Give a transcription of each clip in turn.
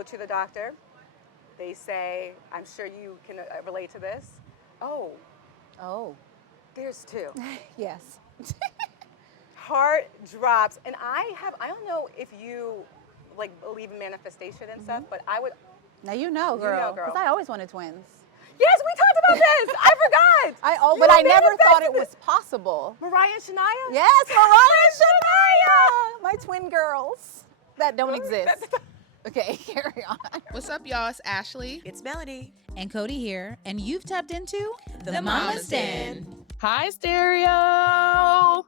go to the doctor. They say, I'm sure you can relate to this. Oh, Oh, there's two. yes. Heart drops. And I don't know if you like believe in manifestation and stuff, but I would. Now you know, girl, because I always wanted twins. Yes, we talked about this. I forgot. But I never thought it was possible. Mariah and Shania? Yes, Mariah and Shania, my twin girls that don't exist. Okay, carry on. What's up, y'all? It's Ashley. It's Melody. And Codie here, and you've tapped into The Mama's Den. Hi, Stereo.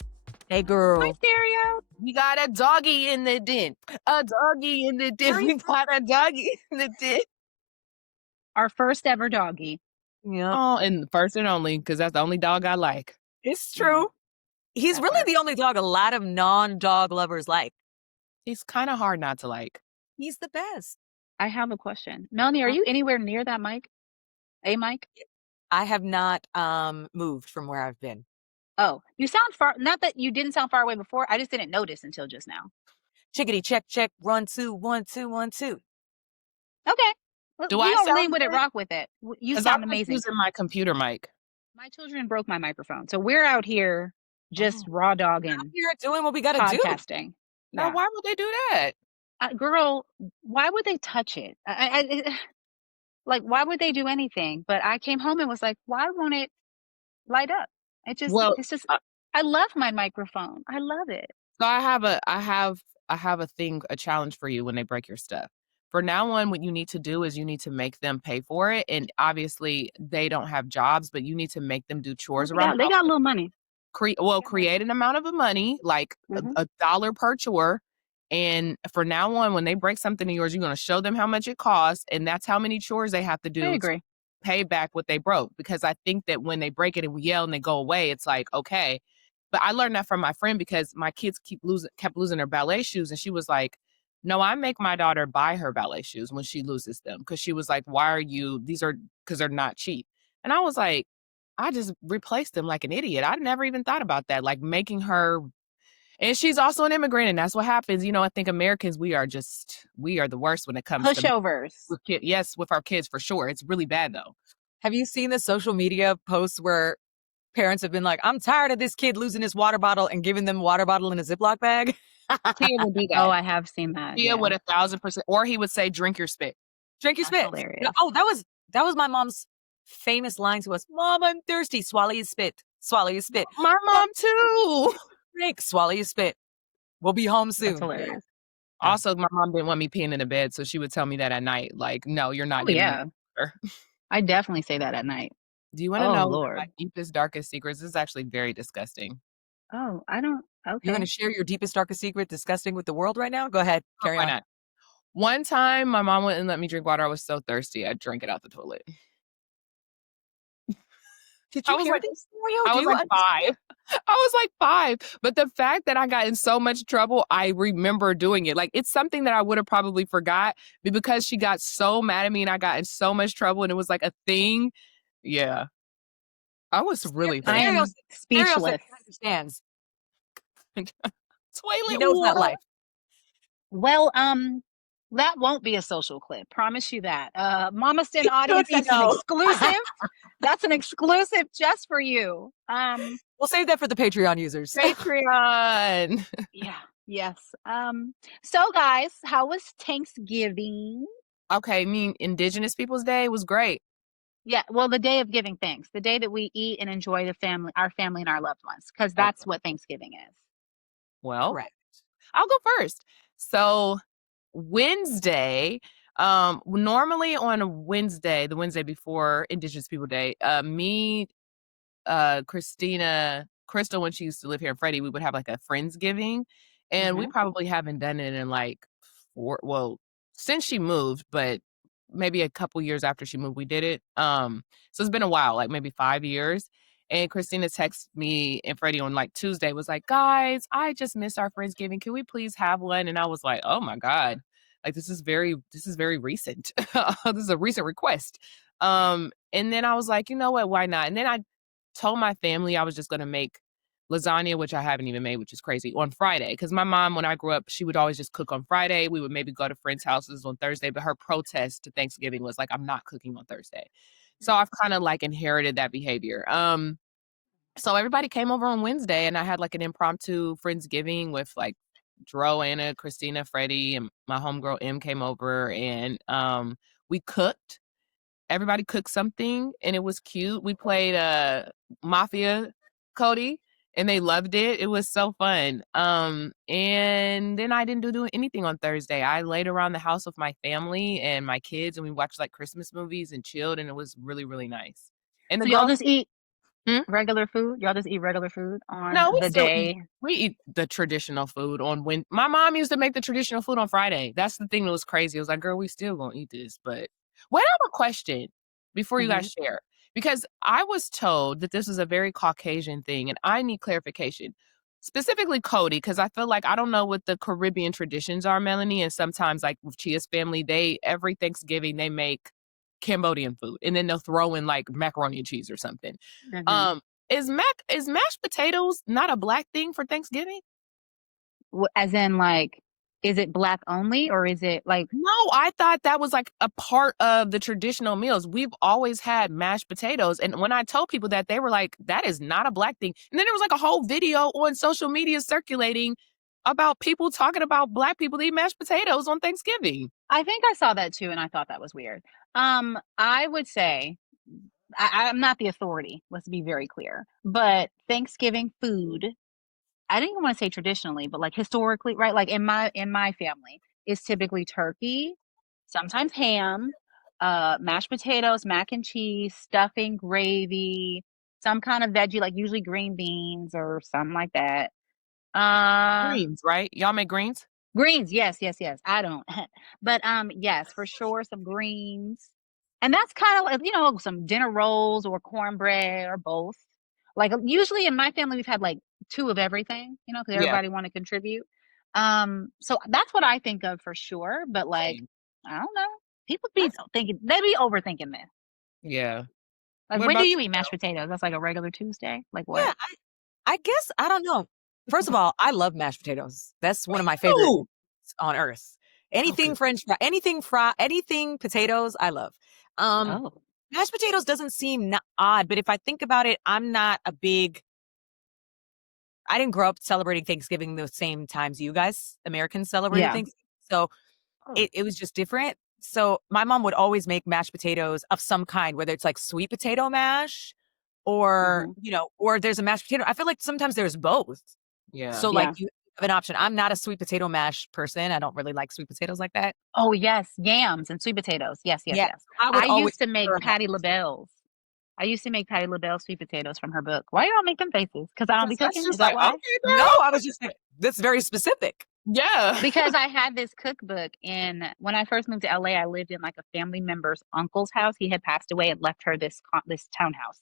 Hey, girl. Hi, Stereo. We got a doggy in the den. A doggy in the den. We got a doggy in the den. Our first ever doggy. Yeah. Oh, and first and only, because that's the only dog I like. It's true. He's really the only dog a lot of non-dog lovers like. He's kind of hard not to like. He's the best. I have a question. Melanie, are you anywhere near that mic? A mic? I have not moved from where I've been. Oh, you sound far. Not that you didn't sound far away before. I just didn't notice until just now. Chickadee, check, check. 1, 2, 1, 2, 1, 2. Okay. Do we I don't sound lean with it, good? rock with it. You 'Cause sound I'm amazing. using my computer mic. My children broke my microphone, so we're out here just raw dogging, Out here doing what we got to do. podcasting. Now, Yeah. why would they do that? Girl, why would they touch it? Like, why would they do anything? But I came home and was like, why won't it light up? It's just, I love my microphone. I love it. So I have a thing, a challenge for you when they break your stuff. For now on, what you need to do is you need to make them pay for it. And obviously they don't have jobs, but you need to make them do chores around. They got a little money. Create an amount of money, like a dollar per chore. And for now on, when they break something of yours, you're going to show them how much it costs. And that's how many chores they have to do I agree. to pay back what they broke. Because I think that when they break it and we yell and they go away, it's like, okay. But I learned that from my friend because my kids kept losing their ballet shoes. And she was like, no, I make my daughter buy her ballet shoes when she loses them. Because she was like, because they're not cheap. And I was like, I just replaced them like an idiot. I never even thought about that. Like making her, and she's also an immigrant. And that's what happens. You know, I think Americans, we are the worst when it comes to Pushovers. Yes, with our kids for sure. It's really bad though. Have you seen the social media posts where parents have been like, I'm tired of this kid losing his water bottle and giving them water bottle in a Ziploc bag? Tia would do that. Oh, I have seen that. Tia would 1,000%. Or he would say, drink your spit. Drink your spit. Hilarious. Oh, that was my mom's famous line to us. Mom, I'm thirsty. Swallow your spit. Swallow your spit. My mom too. Drink. Swallow your spit. We'll be home soon. That's hilarious. Also, my mom didn't want me peeing in the bed, so she would tell me that at night. Like, no, you're not getting water. I definitely say that at night. Do you want to know Lord. my deepest, darkest secrets? This is actually very disgusting. Oh, I don't. Okay. You're going to share your deepest, darkest secret disgusting with the world right now? Go ahead. Carry on. Why not? One time, my mom wouldn't let me drink water. I was so thirsty. I drank it out the toilet. Did you hear this? I was like 5. I was like 5. But the fact that I got in so much trouble, I remember doing it. Like, it's something that I would have probably forgot. But because she got so mad at me and I got in so much trouble and it was like a thing. Yeah. I was really I am speechless. Understands. Toilet He knows that water. life. Well, that won't be a social clip. Promise you that. Mama's Den audience, that's an exclusive. That's an exclusive just for you. We'll save that for the Patreon users. Patreon. Yeah. Yes. So guys, how was Thanksgiving? Okay, Indigenous Peoples Day was great. Yeah, well, the day of giving thanks, the day that we eat and enjoy our family and our loved ones, because that's what Thanksgiving is. Well, Correct. I'll go first. So Wednesday, normally on a Wednesday, the Wednesday before Indigenous People Day, me, Christina, Crystal, when she used to live here in Freddie, we would have like a Friendsgiving. And we probably haven't done it in like since she moved, but maybe a couple years after she moved, we did it. So it's been a while, like maybe 5 years. And Christina texted me and Freddie on like Tuesday, was like, guys, I just missed our Friendsgiving. Can we please have one? And I was like, oh my God, like this is very recent. This is a recent request. And then I was like, you know what, why not? And then I told my family I was just gonna make lasagna, which I haven't even made, which is crazy, on Friday. Because my mom, when I grew up, she would always just cook on Friday. We would maybe go to friends' houses on Thursday, but her protest to Thanksgiving was like, I'm not cooking on Thursday. So I've kind of like inherited that behavior. So everybody came over on Wednesday and I had like an impromptu Friendsgiving with like Dro, Anna, Christina, Freddie, and my homegirl M came over and we cooked. Everybody cooked something and it was cute. We played Mafia Codie and they loved it. It was so fun. And then I didn't do anything on Thursday. I laid around the house with my family and my kids and we watched like Christmas movies and chilled and it was really, really nice. And So then y'all also, just eat hmm? regular food? Y'all just eat regular food on No, the day? we eat the traditional food on when my mom used to make the traditional food on Friday. That's the thing that was crazy. It was like, girl, we still gonna eat this. But I have a question before you Hmm. guys share. Because I was told that this is a very Caucasian thing, and I need clarification. Specifically Cody, because I feel like I don't know what the Caribbean traditions are, Melanie. And sometimes, like with Chia's family, they every Thanksgiving they make Cambodian food, and then they'll throw in like macaroni and cheese or something. Hmm. Um, is mashed potatoes not a black thing for Thanksgiving? As in, like, is it black only or is it like, No, I thought that was like a part of the traditional meals. We've always had mashed potatoes. And when I told people that, they were like, that is not a black thing. And then there was like a whole video on social media circulating about people talking about black people that eat mashed potatoes on Thanksgiving. I think I saw that too and I thought that was weird. I would say I'm not the authority, let's be very clear. But Thanksgiving food, I didn't even want to say traditionally, but like historically, right? Like in my family, is typically turkey, sometimes ham, mashed potatoes, mac and cheese, stuffing, gravy, some kind of veggie, like usually green beans or something like that. Uh Greens, right? Y'all make greens? Greens, yes, yes, yes. I don't. But yes, for sure some greens. And that's kind of like, some dinner rolls or cornbread or both. Like usually in my family we've had like two of everything, because Yeah, everybody want to contribute. So that's what I think of for sure, but like same. I don't know. People be That's, thinking they be overthinking this. yeah. Like What when do about you you, eat mashed potatoes? That's like a regular Tuesday? Like what? Yeah, I guess I don't know. First of all, I love mashed potatoes. That's one of my favorite Mel? on earth. Okay. Anything French fry, anything potatoes, I love. Um, Oh. Mashed potatoes doesn't seem odd, but if I think about it, I'm not a big. I didn't grow up celebrating Thanksgiving the same times you guys Americans celebrated Yeah. Thanksgiving, so Oh. it was just different. So my mom would always make mashed potatoes of some kind, whether it's like sweet potato mash, or Hmm. or there's a mashed potato. I feel like sometimes there's both. Yeah. So, like, Yeah. you have an option. I'm not a sweet potato mash person. I don't really like sweet potatoes like that. Oh, yes, yams and sweet potatoes. Yes, yes, Yeah, yes. I would I always used to make prefer a mashed Patty LaBelle's. I used to make Patty LaBelle's sweet potatoes from her book. Why y'all make them faces? Because I don't be Because that's cooking? Is just that like, why? okay, No, girl. I was just like, that's very specific. Yeah. Because I had this cookbook when I first moved to LA, I lived in like a family member's uncle's house. He had passed away and left her this townhouse.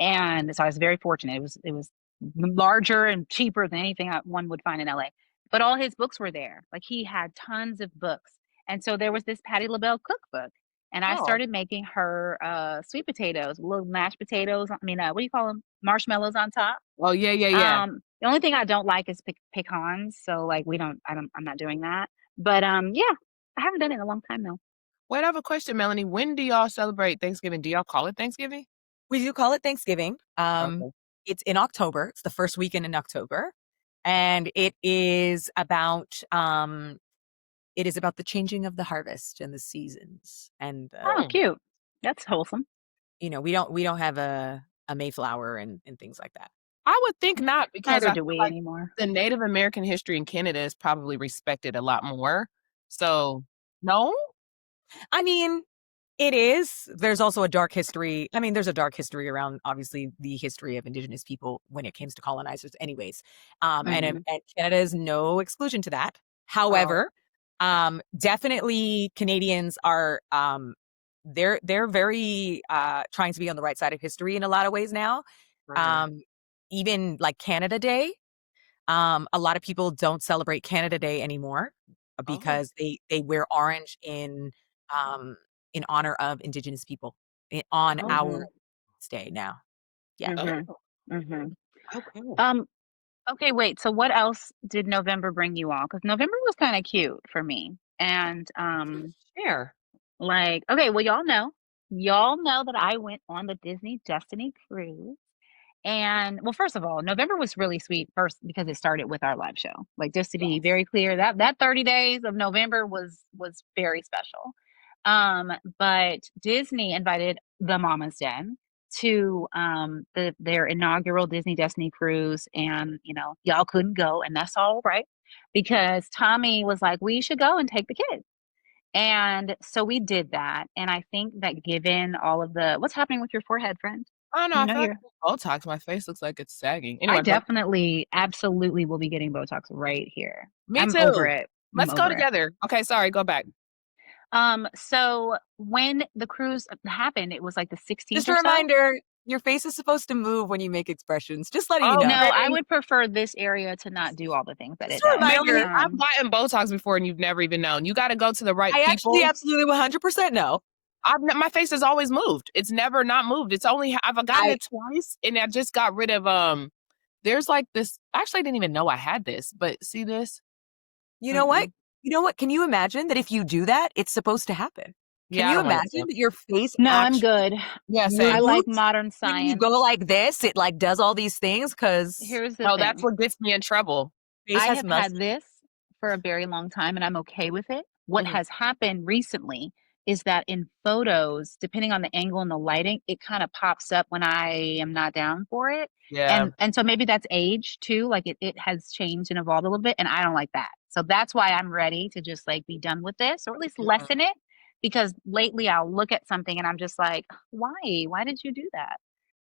And so I was very fortunate. It was larger and cheaper than anything one would find in LA. But all his books were there. Like he had tons of books. And so there was this Patty LaBelle cookbook. And I Oh. started making her sweet potatoes, little mashed potatoes. I mean, what do you call them? Marshmallows on top. Oh, yeah, yeah, yeah. The only thing I don't like is pecans, so, like, I'm not doing that, but, yeah, I haven't done it in a long time, though. Wait, I have a question, Melanie. When do y'all celebrate Thanksgiving? Do y'all call it Thanksgiving? We do call it Thanksgiving. Okay. It's in October. It's the first weekend in October, and it is about the changing of the harvest and the seasons. And Oh, Hmm. cute. That's wholesome. we don't have a Mayflower and things like that. I would think not because Neither I do feel we like anymore. the Native American history in Canada is probably respected a lot more. So, no? I mean, it is. There's also a dark history. I mean, there's a dark history around obviously the history of Indigenous people when it comes to colonizers, anyways. Mhm, And Canada is no exclusion to that. Oh, However, definitely Canadians are they're very trying to be on the right side of history in a lot of ways now. right. Um, Even like Canada Day. A lot of people don't celebrate Canada Day anymore Oh, because they wear orange um, in honor of Indigenous people on oh, our mhm, day now. Yeah. oh, mhm, mhm. okay. Okay, wait. So what else did November bring you all? Because November was kind of cute for me. And Share. like, okay, well, y'all know that I went on the Disney Destiny cruise. And well, first of all, November was really sweet first because it started with our live show. Like just to be very clear, that 30 days of November was very special. But Disney invited the Mama's Den to their inaugural Disney Destiny cruise, and y'all couldn't go, and that's all right because Tommy was like, we should go and take the kids. And so we did that. And I think that given all of the what's happening with your forehead, friend? I don't know. You I know feel like you're Botox. My face looks like it's sagging. I Anyway, go. definitely, absolutely will be getting Botox right here. Me I'm over too. it. I'm Let's go over it. together. Okay, sorry. Go back. So when the cruise happened, it was like the 16th Just a or so. reminder, your face is supposed to move when you make expressions. Just letting you Oh, know. No, I okay. would prefer this area to not do all the things that Just it a does. reminder. Melanie, I've gotten Botox before and you've never even known. You got to go to the right I actually people. absolutely 100% know. My face has always moved. It's never not moved. It's only I've gotten it twice, and I just got rid of There's like this. Actually, I didn't even know I had this, but see this? You know what? You know what? Can you imagine that if you do that, it's supposed to happen? Can Yeah, I you don't want imagine to. that your face No, I'm actually good. Yeah, I same. like moves modern when you science. go like this? It like does all these things because Here's the No, thing. that's what gets me in trouble. face I has have muscle. had this for a very long time and I'm okay with it. What Mhm. has happened recently is that in photos, depending on the angle and the lighting, it kind of pops up when I am not down for it. Yeah. And so maybe that's age too. Like it has changed and evolved a little bit. And I don't like that. So that's why I'm ready to just like be done with this or at least Mhm. lessen it. Because lately I'll look at something and I'm just like, why? Why did you do that?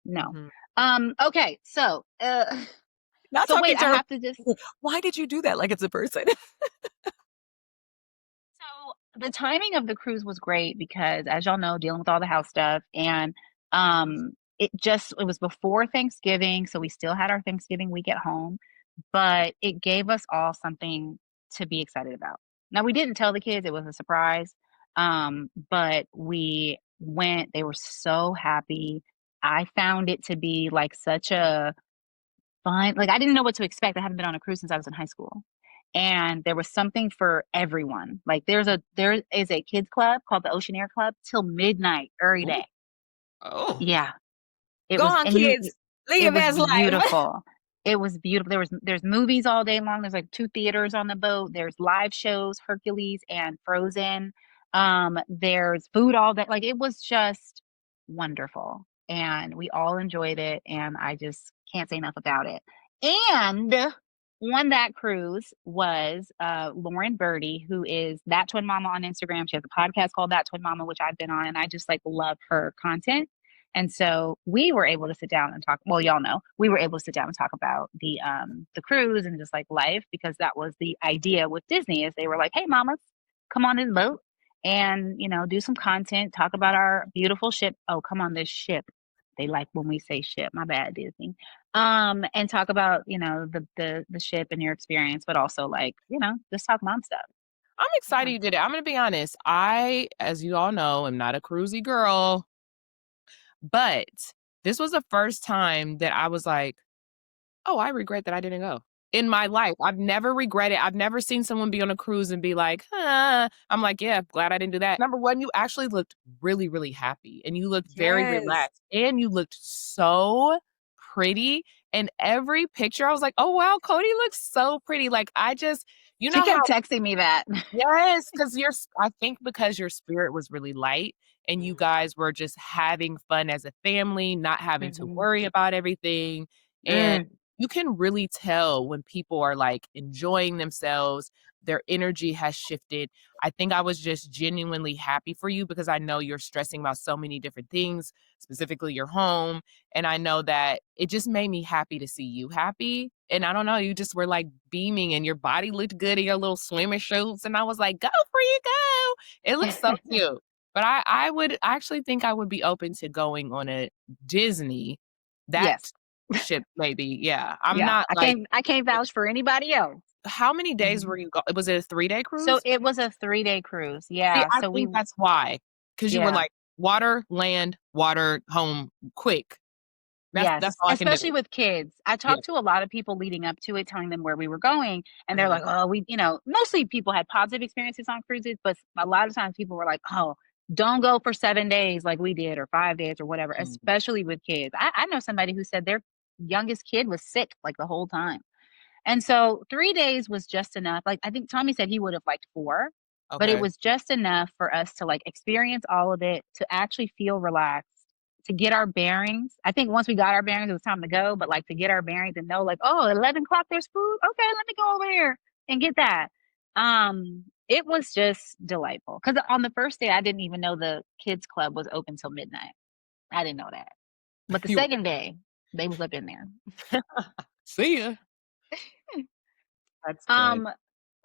No. Mhm. Okay, so Not so talking wait, to I her. have to just Why did you do that? Like it's a person. So the timing of the cruise was great because, as y'all know, dealing with all the house stuff, and it was before Thanksgiving, so we still had our Thanksgiving week at home, but it gave us all something to be excited about. Now we didn't tell the kids; it was a surprise, but we went. They were so happy. I found it to be like such a fun, like I didn't know what to expect. I haven't been on a cruise since I was in high school. And there was something for everyone. Like there is a kids club called the Ocean Air Club till midnight every Ooh. day. Oh. Yeah. It Go was on, and you kids. Live it your was best life. beautiful. It was beautiful. There's movies all day long. There's like 2 theaters on the boat. There's live shows, Hercules and Frozen. There's food all day. Like it was just wonderful. And we all enjoyed it. And I just can't say enough about it. And on that cruise was Lauren Berty, who is That Twin Mama on Instagram. She has a podcast called That Twin Mama, which I've been on, and I just like love her content. And so we were able to sit down and talk. Well, y'all know we were able to sit down and talk about the cruise and just like life because that was the idea with Disney is they were like, hey, mamas, come on this boat and do some content, talk about our beautiful ship. Oh, come on this ship. They like when we say ship. My bad, Disney. And talk about the ship and your experience, but also like just talk mom stuff. I'm excited Yeah. you did it. I'm going to be honest. I, as you all know, am not a cruisy girl, but this was the first time that I was like, oh, I regret that I didn't go. In my life, I've never regretted. I've never seen someone be on a cruise and be like, huh. I'm like, yeah, glad I didn't do that. Number one, you actually looked really, really happy and you looked very Yes. relaxed and you looked so pretty. And every picture, I was like, oh, wow, Codie looks so pretty. Like, I just, you She know how kept texting me that. yes, because I think because your spirit was really light and you guys were just having fun as a family, not having to Mhm. worry about everything. And you can really tell when people are like enjoying themselves, their energy has shifted. I think I was just genuinely happy for you because I know you're stressing about so many different things, specifically your home. And I know that it just made me happy to see you happy. And I don't know, you just were like beaming and your body looked good in your little swimming shorts. And I was like, go for you, go. It looks so cute. But I would actually think I would be open to going on a Disney, that Yes. ship maybe. Yeah. I'm Yeah. not I like, can't I can't vouch for anybody else. how many days Mhm. were you was it a 3-day So cruise? it was a 3-day cruise. See, Yeah. I So we think that's why. Because you were yeah. like water, land, water, home, quick. That's Yes, all I can do. especially with kids. I Yeah. talked to a lot of people leading up to it, telling them where we were going, and they're Mhm. like, "Oh, mostly people had positive experiences on cruises, but a lot of times people were like, "Oh, don't go for 7 days like we did, or 5 days, or whatever." Mhm. Especially with kids. I know somebody who said their youngest kid was sick like the whole time. And so 3 days was just enough. Like I think Tommy said he would have liked 4, but it Okay. was just enough for us to like experience all of it, to actually feel relaxed, to get our bearings. I think once we got our bearings, it was time to go, but like to get our bearings and know like, oh, 11 o'clock, there's food. Okay, let me go over here and get that. It was just delightful. Cause on the first day, I didn't even know the kids club was open till midnight. I didn't know that. But the You second day, they was up in there. see ya. That's good. Um,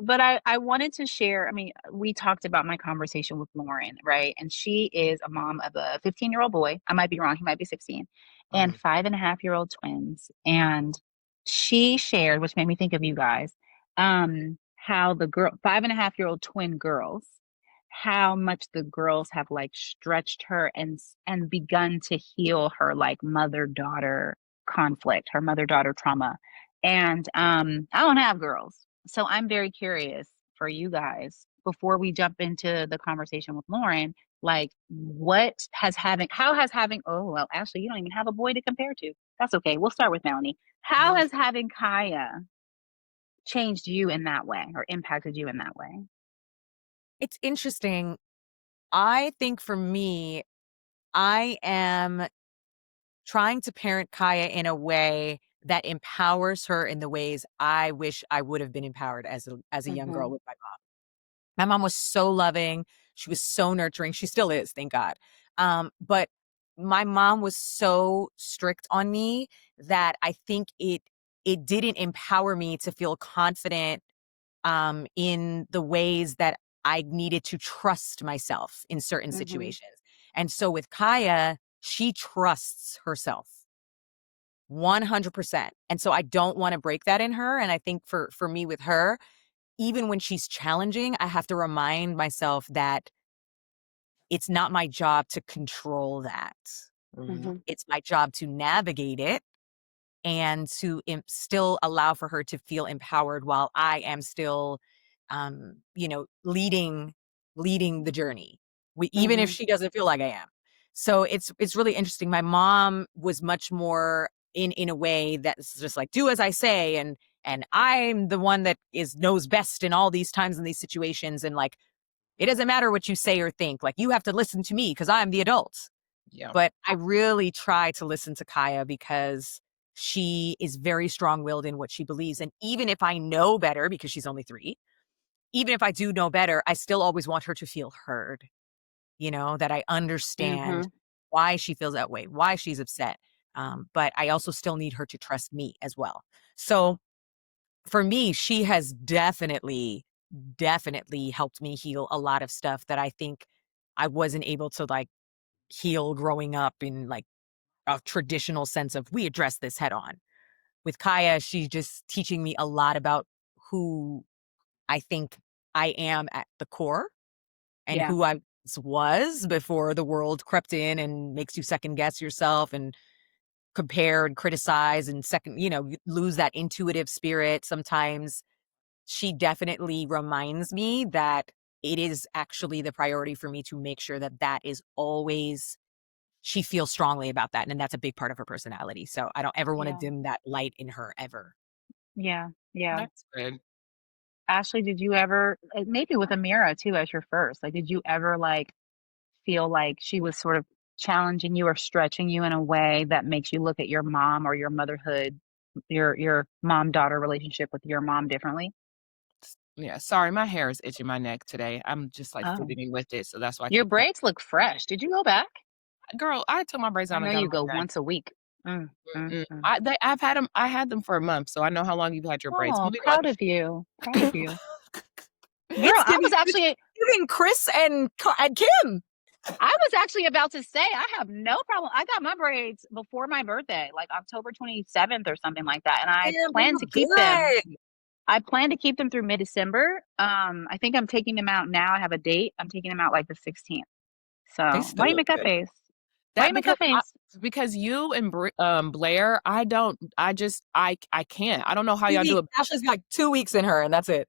but I wanted to share. I mean, we talked about my conversation with Lauren, right? And she is a mom of a 15-year-old boy. I might be wrong. He might be 16, and Mhm. 5.5-year-old twins. And she shared, which made me think of you guys, how the 5.5-year-old twin girls, how much the girls have like stretched her and begun to heal her like mother daughter conflict, her mother daughter trauma. And I don't have girls, so I'm very curious for you guys before we jump into the conversation with Lauren. Like, how has having, oh, well, Ashley, you don't even have a boy to compare to. That's okay. We'll start with Melanie. How Yeah. has having Kaya changed you in that way or impacted you in that way? It's interesting. I think for me, I am trying to parent Kaya in a way that empowers her in the ways I wish I would have been empowered as a young Mm-hmm. girl with my mom. My mom was so loving. She was so nurturing. She still is, thank God. But my mom was so strict on me that I think it didn't empower me to feel confident in the ways that I needed to trust myself in certain Mm-hmm. situations. And so with Kaya, she trusts herself 100%. And so I don't want to break that in her. And I think for me with her, even when she's challenging, I have to remind myself that it's not my job to control that. Mhm. Mm-hmm. It's my job to navigate it and to still allow for her to feel empowered while I am still, leading the journey, even if Mm-hmm. she doesn't feel like I am. So it's really interesting. My mom was much more in a way that's just like do as I say, and I'm the one that is knows best in all these times in these situations, and like it doesn't matter what you say or think. Like you have to listen to me because I'm the adult. Yeah. But I really try to listen to Kaya because she is very strong-willed in what she believes, and even if I know better, because she's only 3, even if I do know better, I still always want her to feel heard, that I understand Mm-hmm. why she feels that way, why she's upset, but I also still need her to trust me as well. So, for me, she has definitely helped me heal a lot of stuff that I think I wasn't able to, like, heal growing up in, like, a traditional sense of we address this head on. With Kaya, she's just teaching me a lot about who I think I am at the core and Yeah. who I was before the world crept in and makes you second guess yourself and compare and criticize and lose that intuitive spirit sometimes. She definitely reminds me that it is actually the priority for me to make sure that that is always she feels strongly about that, and that's a big part of her personality, so I don't ever wanna Yeah. dim that light in her ever. Yeah. Yeah. That's good. Ashley, did you ever, maybe with Amira too, as your first, like, did you ever like feel like she was sort of challenging you or stretching you in a way that makes you look at your mom or your motherhood, your mom daughter relationship with your mom differently? Yeah, sorry, my hair is itching my neck today. I'm just like Oh, fiddling with it, so that's why I your keep cutting. braids look fresh. Did you go back? Girl, I took my braids I out know and got you them go redone. once a week. Mm, mm, mm. I had them for a month, so I know how long you've had your braids. Oh, Moving proud of you. Proud of on. you. Girl, It's giving Chris and Kim. I was actually about to say I have no problem. I got my braids before my birthday, like October 27th or something like that, and I Damn, they plan to look keep them. good. I plan to keep them through mid-December. I think I'm taking them out now. I have a date. I'm taking them out like the 16th. They So why still you look make that good. face? Why That you make because that face? Because you and Blair, I don't, I can't. I don't know how y'all do it. Ashley's got 2 weeks in her, and that's it.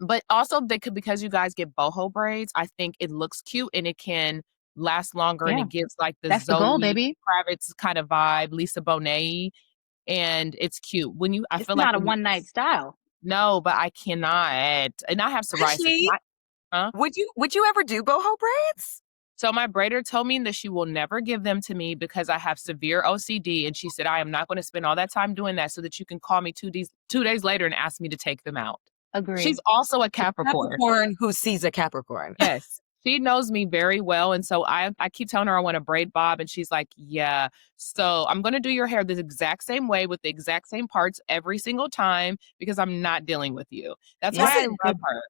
But also, they could, because you guys get boho braids, I think it looks cute and it can last longer and Yeah. it gives like the That's the goal, Zoe baby. Kravitz kind of vibe, Lisa Bonet, and it's cute. When you, I It's feel like not a when you, one night style. no, but I cannot, and I have psoriasis. Ashley, Huh? would you ever do boho braids? So my braider told me that she will never give them to me because I have severe OCD, and she said I am not going to spend all that time doing that so that you can call me 2 days later and ask me to take them out. Agree. She's also a Capricorn. Capricorn who sees a Capricorn. Yes. She knows me very well. And so I keep telling her I want a braid bob. And she's like, yeah. So I'm going to do your hair the exact same way with the exact same parts every single time because I'm not dealing with you. That's Yeah. why I Listen, love her.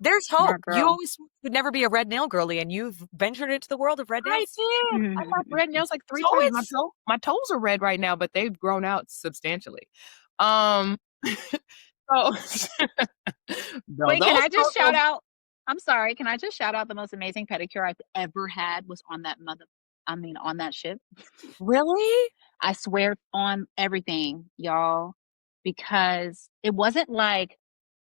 there's hope. Smart You girl. always would never be a red nail girly, and you've ventured into the world of red I nails. did. I got red nails like 3 So times. it's My toes are red right now, but they've grown out substantially. Um, so no, Wait, can those I just shout struggles. out? I'm sorry. Can I just shout out the most amazing pedicure I've ever had was on that on that ship. really. I swear on everything, y'all, because it wasn't like,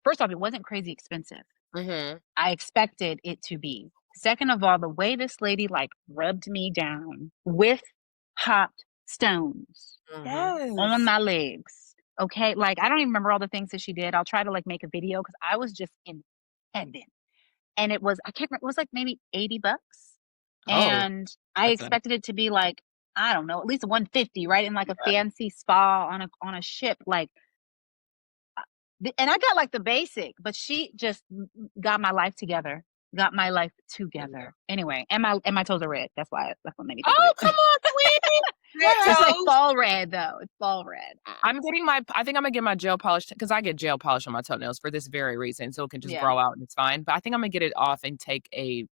first off, it wasn't crazy expensive. Mhm. I expected it to be. Second of all, the way this lady like rubbed me down with hot stones Mhm. on Yes. my legs. Okay. Like, I don't even remember all the things that she did. I'll try to like make a video because I was just in heaven. And it was, I can't remember, it was like maybe $80. Oh, And I that's nice. expected it to be like, I don't know, at least 150, right? In like a fancy spa on a ship. Like, and I got like the basic, but she just got my life together. Got my life together. Anyway, and my toes are red. That's what made me think of Oh, it. come on, Queen. Red It's like toes. fall red though. It's fall red. I think I'm gonna get my gel polish because I get gel polish on my toenails for this very reason, so it can just Yeah. grow out and it's fine. But I think I'm gonna get it off and take a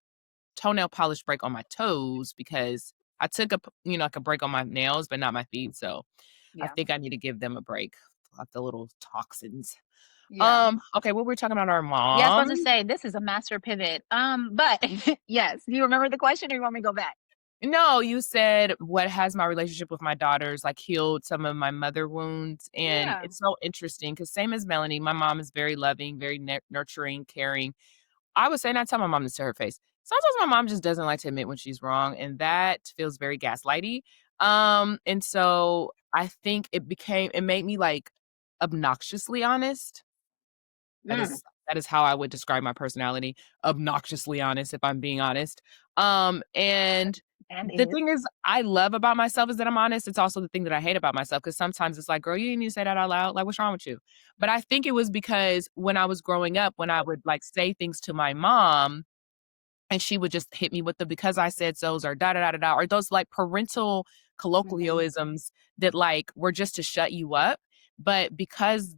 toenail polish break on my toes because I took like a break on my nails, but not my feet. So I Yeah. think I need to give them a break of the little toxins. Yeah. Okay, what were we talking about? Our Yeah, I was mom. supposed to say this is a master pivot. But yes, do you remember the question or you want me to go back? No, you said what has my relationship with my daughters like healed some of my mother wounds, and Yeah. it's so interesting because same as Melanie, my mom is very loving, very nurturing, caring. I would say, and I tell my mom this to her face. Sometimes my mom just doesn't like to admit when she's wrong, and that feels very gaslighty. And so I think it made me like obnoxiously honest. That Mm. is how I would describe my personality. Obnoxiously honest, if I'm being honest. And And the is. thing is, I love about myself is that I'm honest. It's also the thing that I hate about myself because sometimes it's like, girl, you didn't need to say that out loud. Like, what's wrong with you? But I think it was because when I was growing up, when I would like say things to my mom, and she would just hit me with the because I said so's or da da da da da, or those like parental Mhm. colloquialisms that like were just to shut you up. But because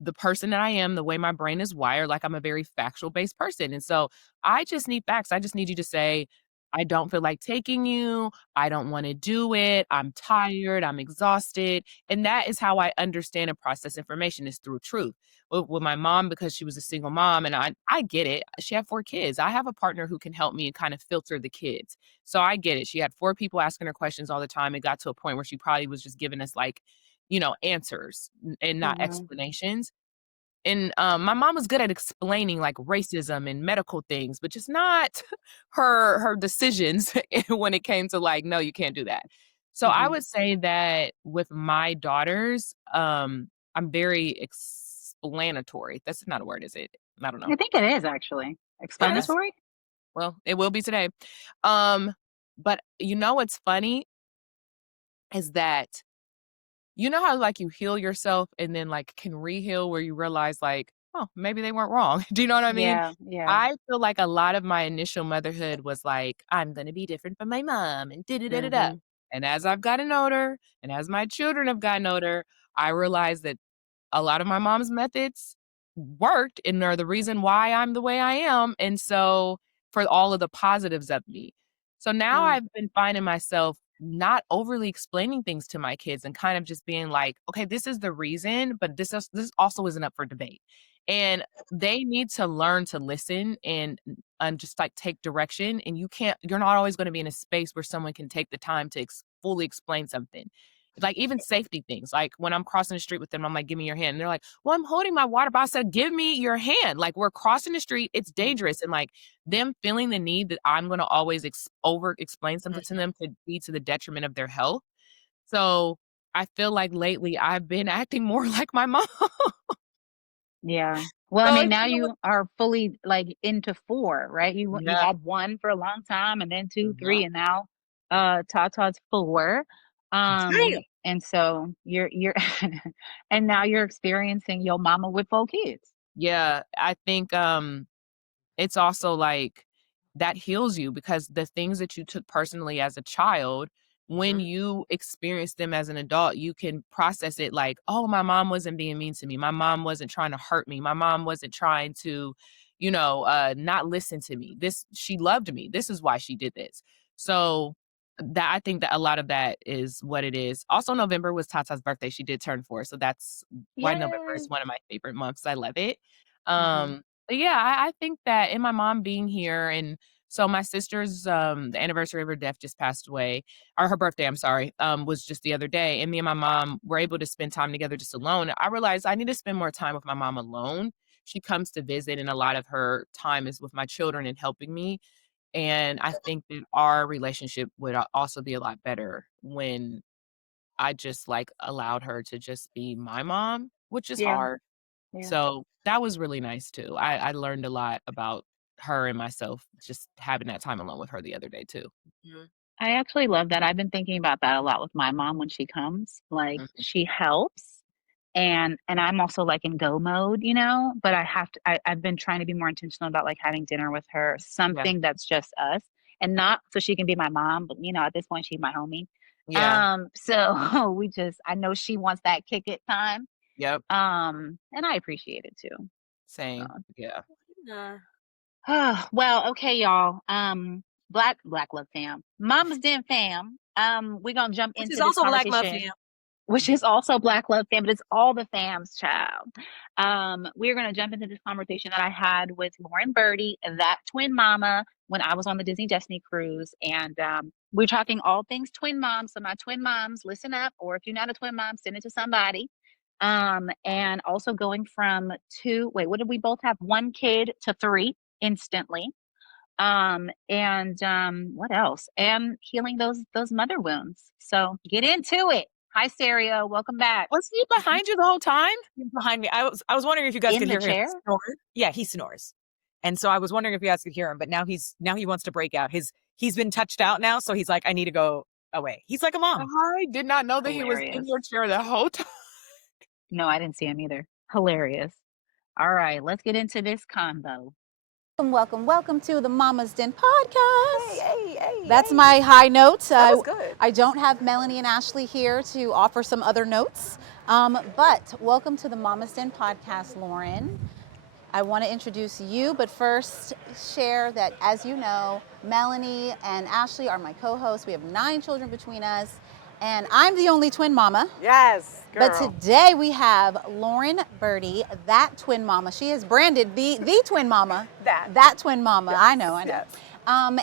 the person that I am, the way my brain is wired, like I'm a very factual based person. And so I just need facts. I just need you to say, I don't feel like taking you. I don't want to do it. I'm tired. I'm exhausted. And that is how I understand and process information is through truth. With my mom, because she was a single mom, and I get it. She had 4 kids. I have a partner who can help me and kind of filter the kids. So I get it. She had 4 people asking her questions all the time. It got to a point where she probably was just giving us like, answers and not Mhm. explanations. And my mom was good at explaining like racism and medical things, but just not her decisions when it came to like, no, you can't do that. So I Mhm. would say that with my daughters, I'm very explanatory. That's not a word, is it? I don't know. I think it is actually It is. explanatory. Well, it will be today. Um, but what's funny is that how like you heal yourself and then like can re-heal where you realize like, oh, maybe they weren't wrong. Do you know what I mean? Yeah. Yeah. I feel like a lot of my initial motherhood was like, I'm gonna be different from my mom and da da da da da. Mhm. And as I've gotten older and as my children have gotten older, I realized that a lot of my mom's methods worked and are the reason why I'm the way I am. And so for all of the positives of me. So now Mm. I've been finding myself not overly explaining things to my kids and kind of just being like, okay, this is the reason, but this also isn't up for debate. And they need to learn to listen and just like take direction. And you're not always going to be in a space where someone can take the time to fully explain something. Like even safety things. Like when I'm crossing the street with them, I'm like, give me your hand. And they're like, well, I'm holding my water bottle. I said, give me your hand. Like we're crossing the street. It's dangerous. And like them feeling the need that I'm going to always over explain something to them could be to the detriment of their health. So I feel like lately I've been acting more like my mom. Yeah. Well, I So mean, it's now been a you are fully like into 4, right? You yeah. had 1 for a long time, and then 2, Yeah. 3, and now Tata's 4. Damn. And so you're and now you're experiencing your mama with 4 kids. Yeah, I think it's also like that heals you because the things that you took personally as a child, when you experience them as an adult, you can process it like, oh, my mom wasn't being mean to me. My mom wasn't trying to hurt me. My mom wasn't trying to, not listen to me. She loved me. This is why she did this. So that I think that a lot of that is what it is. Also, November was Tata's birthday. She did turn 4. So that's why November is Yay. one of my favorite months. I love it. Mm-hmm. But yeah, I think that in my mom being here and so my sister's the anniversary of her death just passed away, or her birthday, I'm sorry, was just the other day. And me and my mom were able to spend time together just alone. I realized I need to spend more time with my mom alone. She comes to visit, and a lot of her time is with my children and helping me. And I think that our relationship would also be a lot better when I just like allowed her to just be my mom, which is Yeah. hard. Yeah. So that was really nice too. I learned a lot about her and myself just having that time alone with her the other day too. Mhm, I actually love that. I've been thinking about that a lot with my mom when she comes. Like mhm. she helps and I'm also like in go mode, you know, but I've been trying to be more intentional about like having dinner with her, Yeah, something that's just us and not so she can be my mom, but you know, at this point she's my homie. yeah, So I know she wants that kick it time. yep, And I appreciate it too. same, yeah. Yeah. Well, okay, y'all. Black Love fam, Mama's Den fam. We're gonna jump Which is into this also Black Love conversation, Fam. which is also Black Love fam, but it's all the fams, child. We're gonna jump into this conversation that I had with Lauren Berty, that twin mama, when I was on the Disney Destiny cruise, and we're talking all things twin moms. So my twin moms, listen up, or if you're not a twin mom, send it to somebody. And also going from what did we both have? 1 kid to 3 instantly. And what else? And healing those mother wounds. So get into it. Hi, Stereo. Welcome back. Was he behind you the whole time? He's behind me. I was wondering if you guys In could the hear him chair? snore. Yeah, he snores. And so I was wondering if you guys could hear him, but now he wants to break out. He's been touched out now, so he's like, I need to go away. He's like a mom. I did not know that he was in Hilarious. your chair the whole time. No, I didn't see him either. Hilarious. All right, let's get into this convo. Welcome to the Mama's Den podcast. Hey. That's my high note. That was good. I don't have Melanie and Ashley here to offer some other notes, but welcome to the Mama's Den podcast, Lauren. I want to introduce you, but first share that, as you know, Melanie and Ashley are my co-hosts. We have 9 children between us, and I'm the only twin mama. Yes, girl. But today we have Lauren Berty, that twin mama. She has branded the twin mama. That twin mama. Yes, I know. yes.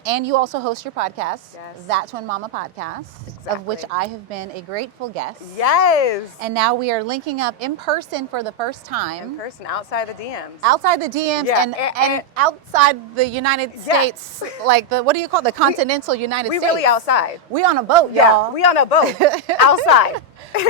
And you also host your podcast, Yes. That Twin Mama Podcast, of which Exactly. I have been a grateful guest. Yes. And now we are linking up in person for the first time. In person, outside the DMs. Outside the DMs Yeah, and outside the United States, like what do you call it? The continental United We States. really outside. We on a boat, Yeah, y'all. we on a boat outside.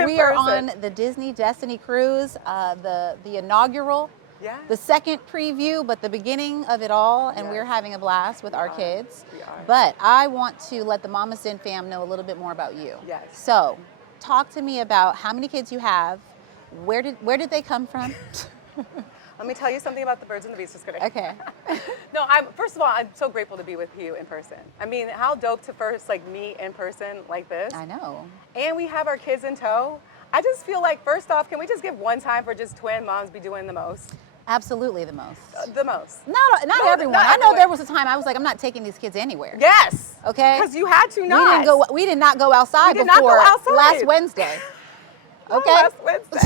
We are on the Disney Destiny cruise, the inaugural, Yeah. the second preview, but the beginning of it all, and Yes. we're having a blast with our are. kids. We are. But I want to let the Mama's Den fam know a little bit more about you. Yes. So, talk to me about how many kids you have. Where did they come from? Let me tell you something about the birds and the bees. Just kidding. Okay. No, first of all, I'm so grateful to be with you in person. I mean, how dope to first meet in person like this. I know. And we have our kids in tow. I just feel like, first off, can we just give one time for just twin moms be doing the most? Absolutely the most. The most. Not No, everyone. not I know everyone. there was a time I was like, I'm not taking these kids anywhere. Yes. Okay. Because you had to not. We did not go outside We did not go before outside. last Wednesday. No, Okay. last Wednesday.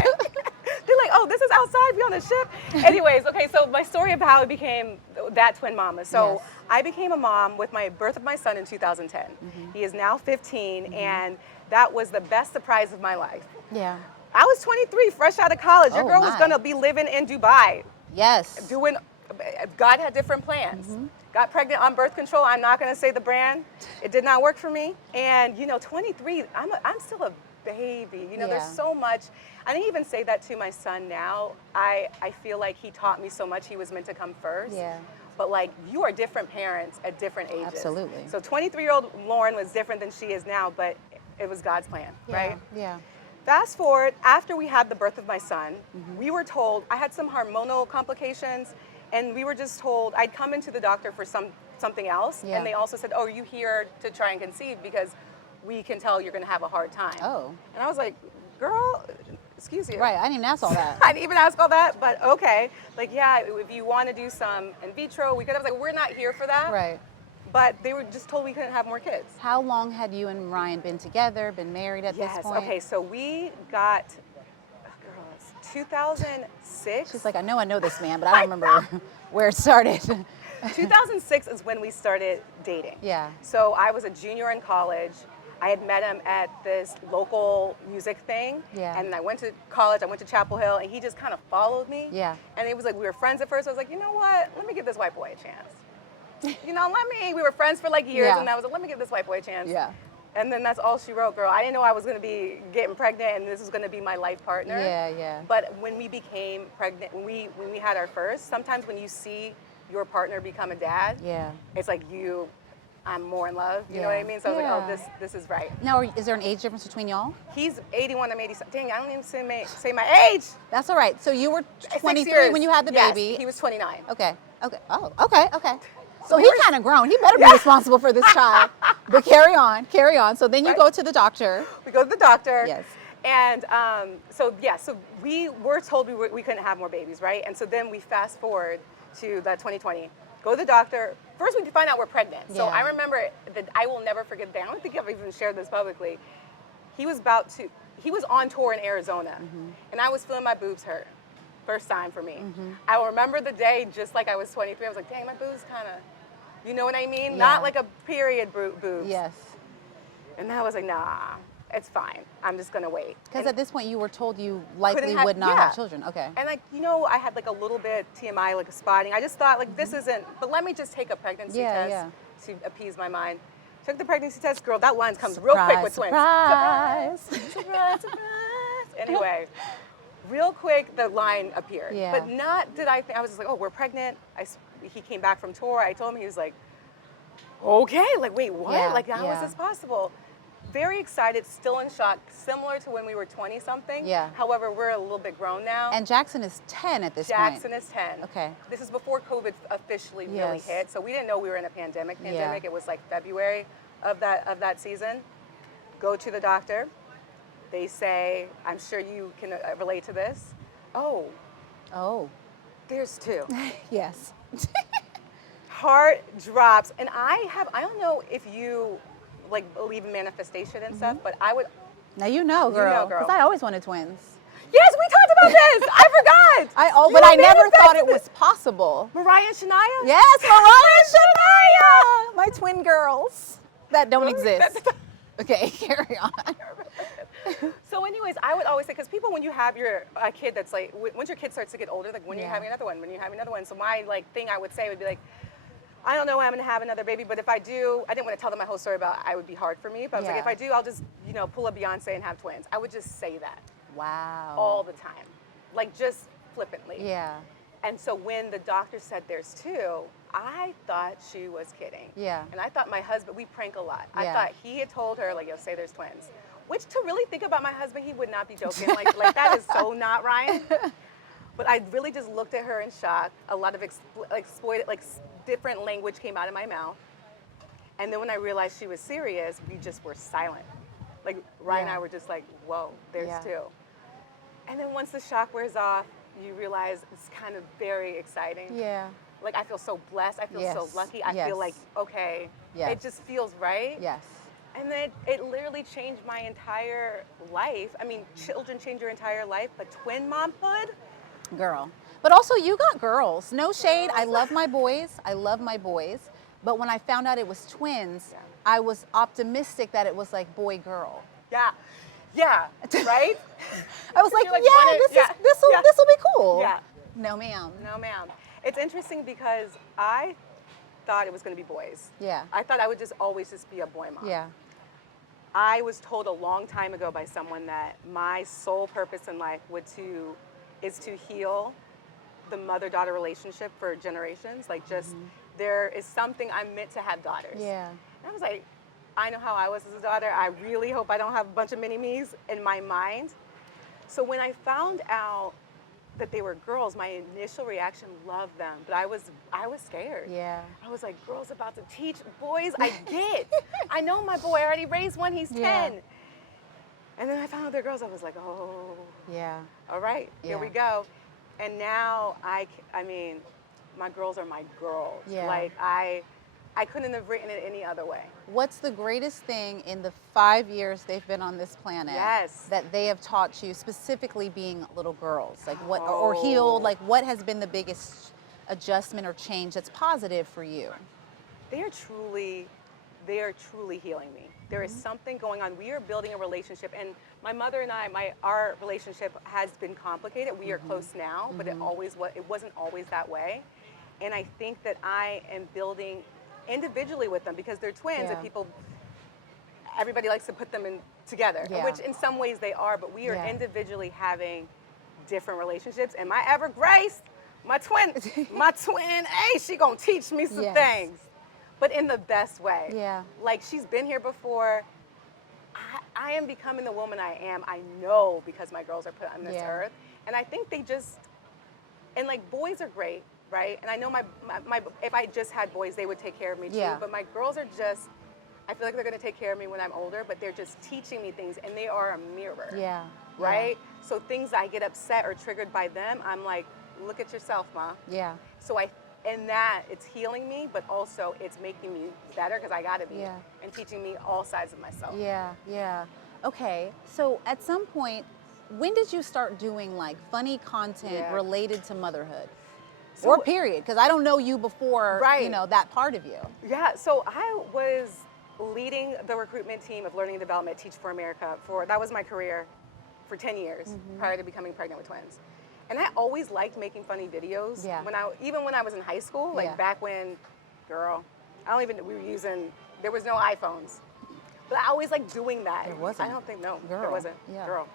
They're like, no, this is outside, we on a ship. Anyways, okay, so my story of how I became that twin mama. So Yes. I became a mom with my birth of my son in 2010. He is now 15, and that was the best surprise of my life. Yeah. I was 23, fresh out of college. Your Oh, girl was my. gonna be living in Dubai, Yes. doing, God had different plans. Got pregnant on birth control. I'm not gonna say the brand. It did not work for me. And 23, I'm still a baby. There's Yeah. so much. I didn't even say that to my son now. I feel like he taught me so much. He was meant to come first. Yeah. But like, you are different parents at different ages. Absolutely. So 23-year-old Lauren was different than she is now, but it was God's plan, Yeah. right? Yeah. Fast forward, after we had the birth of my son, we were told, I had some hormonal complications, and we were just told, I'd come into the doctor for something else, Yeah. and they also said, oh, are you here to try and conceive because we can tell you're gonna have a hard time. Oh. And I was like, girl, excuse you. Right. I didn't even ask all that. I didn't even ask all that, but okay. Like, yeah, if you wanna do some in vitro, we could. I was like, we're not here for that. Right. But they were just told we couldn't have more kids. How long had you and Ryan been together, been married at this point? Okay, so we got, girls, 2006. She's like, I know this man, but I don't remember where it started. 2006 is when we started dating. Yeah. So I was a junior in college. I had met him at this local music thing. Yeah. And I went to college, I went to Chapel Hill, and he just kind of followed me. Yeah. And it was like, we were friends at first. I was like, you know what? Let me give this white boy a chance. We were friends for like years, Yeah. and I was like, let me give this white boy a chance. Yeah. And then that's all she wrote, girl. I didn't know I was gonna be getting pregnant and this was gonna be my life partner. Yeah, yeah. But when we became pregnant, when we had our first, sometimes when you see your partner become a dad, Yeah. it's like I'm more in love. You know what I Yeah. mean? So I was Yeah. like, oh, this is right. Now, is there an age difference between y'all? He's 81, I'm 87. Dang, I don't even say my age. That's all right. So you were 6 23 years. when you had the Yes, baby. he was 29. Okay. Okay. Oh, okay. Okay. So we he were- kind of grown. He better be responsible for this child. But carry on, carry on. So then you Right. go to the doctor. We go to the doctor. Yes. And so we were told we couldn't have more babies, right? And so then we fast forward to the 2020. Go to the doctor. First, we find out we're pregnant. So Yeah. I remember that I will never forget the day. I don't think I've even shared this publicly. He was on tour in Arizona, and I was feeling my boobs hurt. First time for me. I will remember the day just like I was 23. I was like, dang, my boobs kind of, you know what I mean? Yeah. Not like a period boobs. Yes. And I was like, nah, it's fine. I'm just gonna wait. Because And- at this point you were told you likely have- would not yeah. have children. Okay. And I had like a little bit TMI, like a spotting. I just thought like this isn't, but let me just take a pregnancy Yeah, test to appease my mind. Took the pregnancy test, girl, that line comes real quick with twins. Surprise. Surprise, surprise. Anyway, real quick the line appeared. Yeah. But not did I think, I was just like, oh, we're pregnant. He came back from tour. I told him, he was like, okay, like wait, what? Yeah, Like how is yeah. this possible? Very excited, still in shock, similar to when we were 20 something. Yeah. However, we're a little bit grown now. And Jackson is 10 at this Jackson point. is 10. Okay. This is before COVID officially really Yes. hit. So we didn't know we were in a pandemic. Yeah. It was like February of that season. Go to the doctor. They say, I'm sure you can relate to this. Oh, Oh. there's two. Yes. Heart drops. And I don't know if you like believe in manifestation and stuff, but I would, Now you know, You girl. know, girl. Because I always wanted twins. yes, we talked about this. I forgot. But I never thought it manifested was possible. Mariah and Shania? Yes, Mariah and Shania, my twin girls that don't exist. Okay, carry on. So anyways, I would always say, because people, when you have your kid that's like, once your kid starts to get older, like when you're Yeah. having another one, So my thing I would say would be like, I don't know when I'm gonna have another baby, but if I do, I didn't want to tell them my whole story about it would be hard for me, but I was like, Yeah. if I do, I'll just, pull a Beyonce and have twins. I would just say that Wow. all the time, like just flippantly. Yeah. And so when the doctor said there's two, I thought she was kidding. Yeah. And I thought my husband, we prank a lot. I Yeah. thought he had told her, like, say there's twins. Which, to really think about my husband, he would not be joking. Like that is so not Ryan. But I really just looked at her in shock. A lot of different language came out of my mouth. And then when I realized she was serious, we just were silent. Like Ryan and Yeah. I were just like, whoa, there's Yeah. two. And then once the shock wears off, you realize it's kind of very exciting. Yeah. Like I feel so blessed. I feel so Yes. lucky. I Yes. feel like, okay, Yes. it just feels right. Yes. And then it literally changed my entire life. I mean, children change your entire life, but twin momhood, Girl. But also you got girls. No shade. I love my boys. I love my boys. But when I found out it was twins, Yeah. I was optimistic that it was like boy girl. Yeah. Yeah. Right? I was like, You're like, yeah, want it? this will Yeah. be cool. Yeah. No, ma'am. No, ma'am. It's interesting because I thought it was going to be boys. Yeah. I thought I would just always just be a boy mom. Yeah. I was told a long time ago by someone that my sole purpose in life is to heal the mother-daughter relationship for generations. Like just there is something I'm meant to have daughters. Yeah. And I was like, I know how I was as a daughter. I really hope I don't have a bunch of mini-me's in my mind. So when I found out that they were girls, my initial reaction, loved them, but I was scared. Yeah. I was like, girls about to teach boys, I get. I know my boy, I already raised one, he's 10. Yeah. And then I found out they're girls, I was like, oh, Yeah. all right, here we go. And now I mean, my girls are my girls. Yeah. Like I couldn't have written it any other way. What's the greatest thing in the 5 years they've been on this planet Yes. that they have taught you, specifically being little girls? Like what, or healed, like what has been the biggest adjustment or change that's positive for you? They are truly healing me. There is something going on. We are building a relationship, and my mother and our relationship has been complicated. We are close now, but it wasn't always that way. And I think that I am building individually with them because they're twins, Yeah. and everybody likes to put them together, Yeah. which in some ways they are, but we are Yeah. individually having different relationships. And my ever Grace, my twin, hey, she gonna teach me some Yes. things, but in the best way. Yeah. Like she's been here before. I am becoming the woman I am. I know because my girls are put on this Yeah. earth, and I think they just, and like boys are great, right? And I know my if I just had boys, they would take care of me too. Yeah. But my girls are just, I feel like they're gonna take care of me when I'm older, but they're just teaching me things, and they are a mirror. Yeah. Right? So things I get upset or triggered by them, I'm like, look at yourself, Ma. Yeah. So in that, it's healing me, but also it's making me better because I gotta be, Yeah. and teaching me all sides of myself. Yeah, yeah. Okay, so at some point, when did you start doing like funny content Yeah. related to motherhood? So- or period, because I don't know you before, Right. you know, that part of you. Yeah, so I was leading the recruitment team of Learning and Development Teach for America that was my career for 10 years prior to becoming pregnant with twins. And I always liked making funny videos. Yeah. Even when I was in high school, like Yeah. back when, there was no iPhones. But I always liked doing that. There wasn't. I don't think, no, there Girl. wasn't. Yeah. Girl.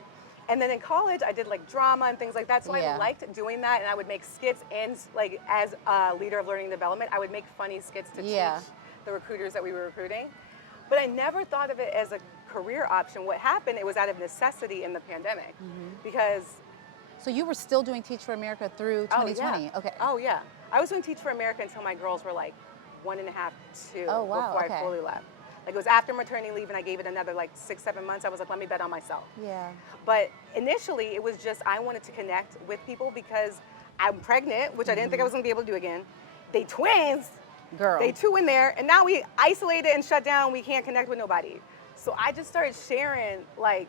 And then in college, I did like drama and things like that. So Yeah. I liked doing that, and I would make skits, and like as a leader of Learning and Development, I would make funny skits to Yeah. teach the recruiters that we were recruiting. But I never thought of it as a career option. What happened, it was out of necessity in the pandemic, because So you were still doing Teach for America through 2020? Oh, yeah. Okay. Oh yeah. I was doing Teach for America until my girls were like 1.5, 2 Oh, wow, before okay. I fully left. Like it was after maternity leave, and I gave it another like 6, 7 months. I was like, let me bet on myself. Yeah. But initially, it was just I wanted to connect with people because I'm pregnant, which I didn't think I was gonna be able to do again. They twins, Girl. they two in there, and now we isolated and shut down. We can't connect with nobody. So I just started sharing like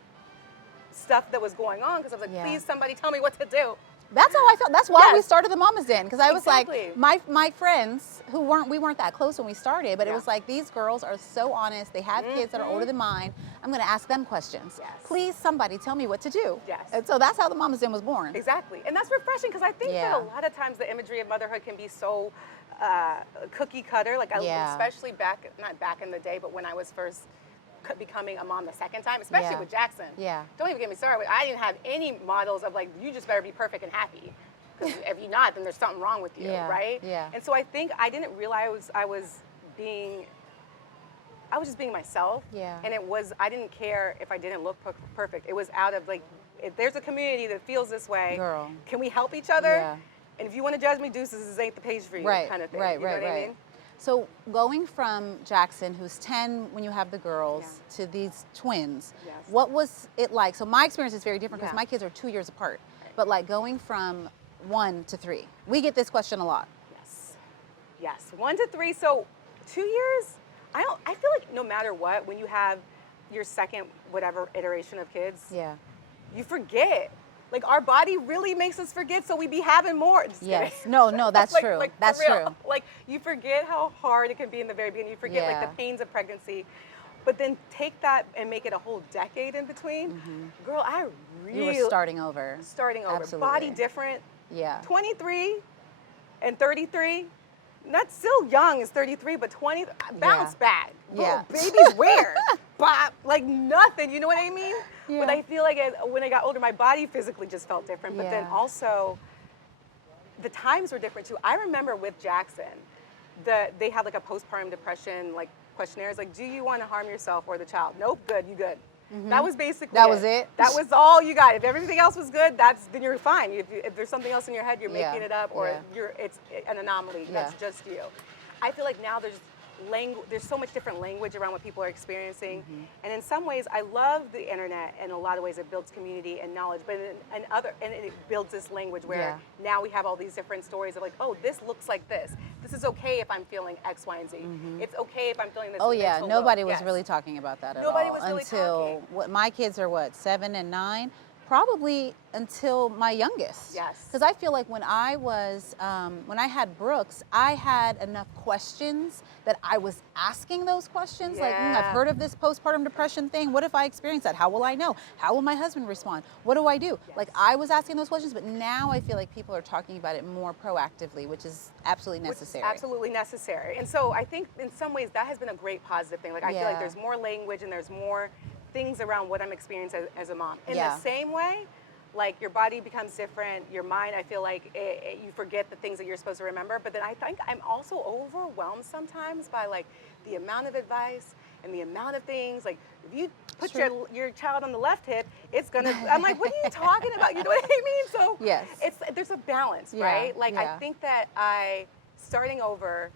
stuff that was going on because I was like, Yeah. please, somebody tell me what to do. That's how I felt. That's why we Yes. started the Mama's Den, because I was Exactly. like, my friends we weren't that close when we started, but it Yeah. was like, these girls are so honest. They have kids that are older than mine. I'm going to ask them questions. Yes. Please, somebody tell me what to do. Yes. And so that's how the Mama's Den was born. Exactly. And that's refreshing because I think Yeah. that a lot of times the imagery of motherhood can be so cookie cutter. Like Yeah. especially not back in the day, but when I was first becoming a mom the second time, especially Yeah. with Jackson. Yeah. Don't even get me started. I didn't have any models of like, you just better be perfect and happy. Because if you're not, then there's something wrong with you, Yeah. right? Yeah. And so I think I didn't realize I was just being myself. Yeah. And I didn't care if I didn't look perfect. It was out of like, if there's a community that feels this way, Girl. can we help each other? Yeah. And if you want to judge me, deuces, this ain't the page for you, Right, kind of thing. right, You know right, what I right. mean? So going from Jackson, who's 10 when you have the girls, to these twins, Yes. what was it like? So my experience is very different because Yeah. my kids are 2 years apart. But like going from 1 to 3, we get this question a lot. Yes, 1 to 3. So 2 years, I feel like no matter what, when you have your second whatever iteration of kids, Yeah. you forget Like our body really makes us forget, so we be having more. Just Yes. kidding. No, that's Like, true. for That's real. true. Like you forget how hard it can be in the very beginning. You forget like Yeah. the pains of pregnancy, but then take that and make it a whole decade in between. Girl, I You were really starting over. starting over. Absolutely. Body different. Yeah. 23 and 33. Not still young as 33, but 20, bounce back. Yeah. Babies where? Bop, like nothing, you know what I mean? Yeah. But I feel like when I got older, my body physically just felt different. But then Yeah. also, the times were different too. I remember with Jackson, they had like a postpartum depression like questionnaires, like, do you want to harm yourself or the child? Nope, good, you good. That was basically That was it? That was all you got. If everything else was good, then you're fine. If there's something else in your head, you're Yeah, making it up, or yeah. it's an anomaly. Yeah. That's just you. I feel like now there's so much different language around what people are experiencing, and in some ways, I love the internet. In a lot of ways, it builds community and knowledge, but it builds this language where now we have all these different stories of like, oh, this looks like this. This is okay if I'm feeling X, Y, and Z. It's okay if I'm feeling this. Oh yeah, mental nobody load. was Yes. really talking about that at Nobody all was really until talking. my kids are 7 and 9, probably until my youngest. Yes. Because I feel like when I had Brooks, I had enough questions that I was asking those questions. Like, I've Yeah. heard of this postpartum depression thing. What if I experience that? How will I know? How will my husband respond? What do I do? Like I was asking those questions, but now I feel like people are talking about it more proactively, which is absolutely necessary. Which is absolutely necessary. And so I think in some ways that has been a great positive thing. Like I feel like Yeah. there's more language and there's more things around what I'm experiencing as a mom. In Yeah. the same way, like your body becomes different, your mind, I feel like you forget the things that you're supposed to remember. But then I think I'm also overwhelmed sometimes by like the amount of advice and the amount of things. Like if you put your child on the left hip, it's gonna, I'm like, what are you talking about? You know what I mean? So Yes. there's a balance, Yeah, right? Like yeah. I think that starting over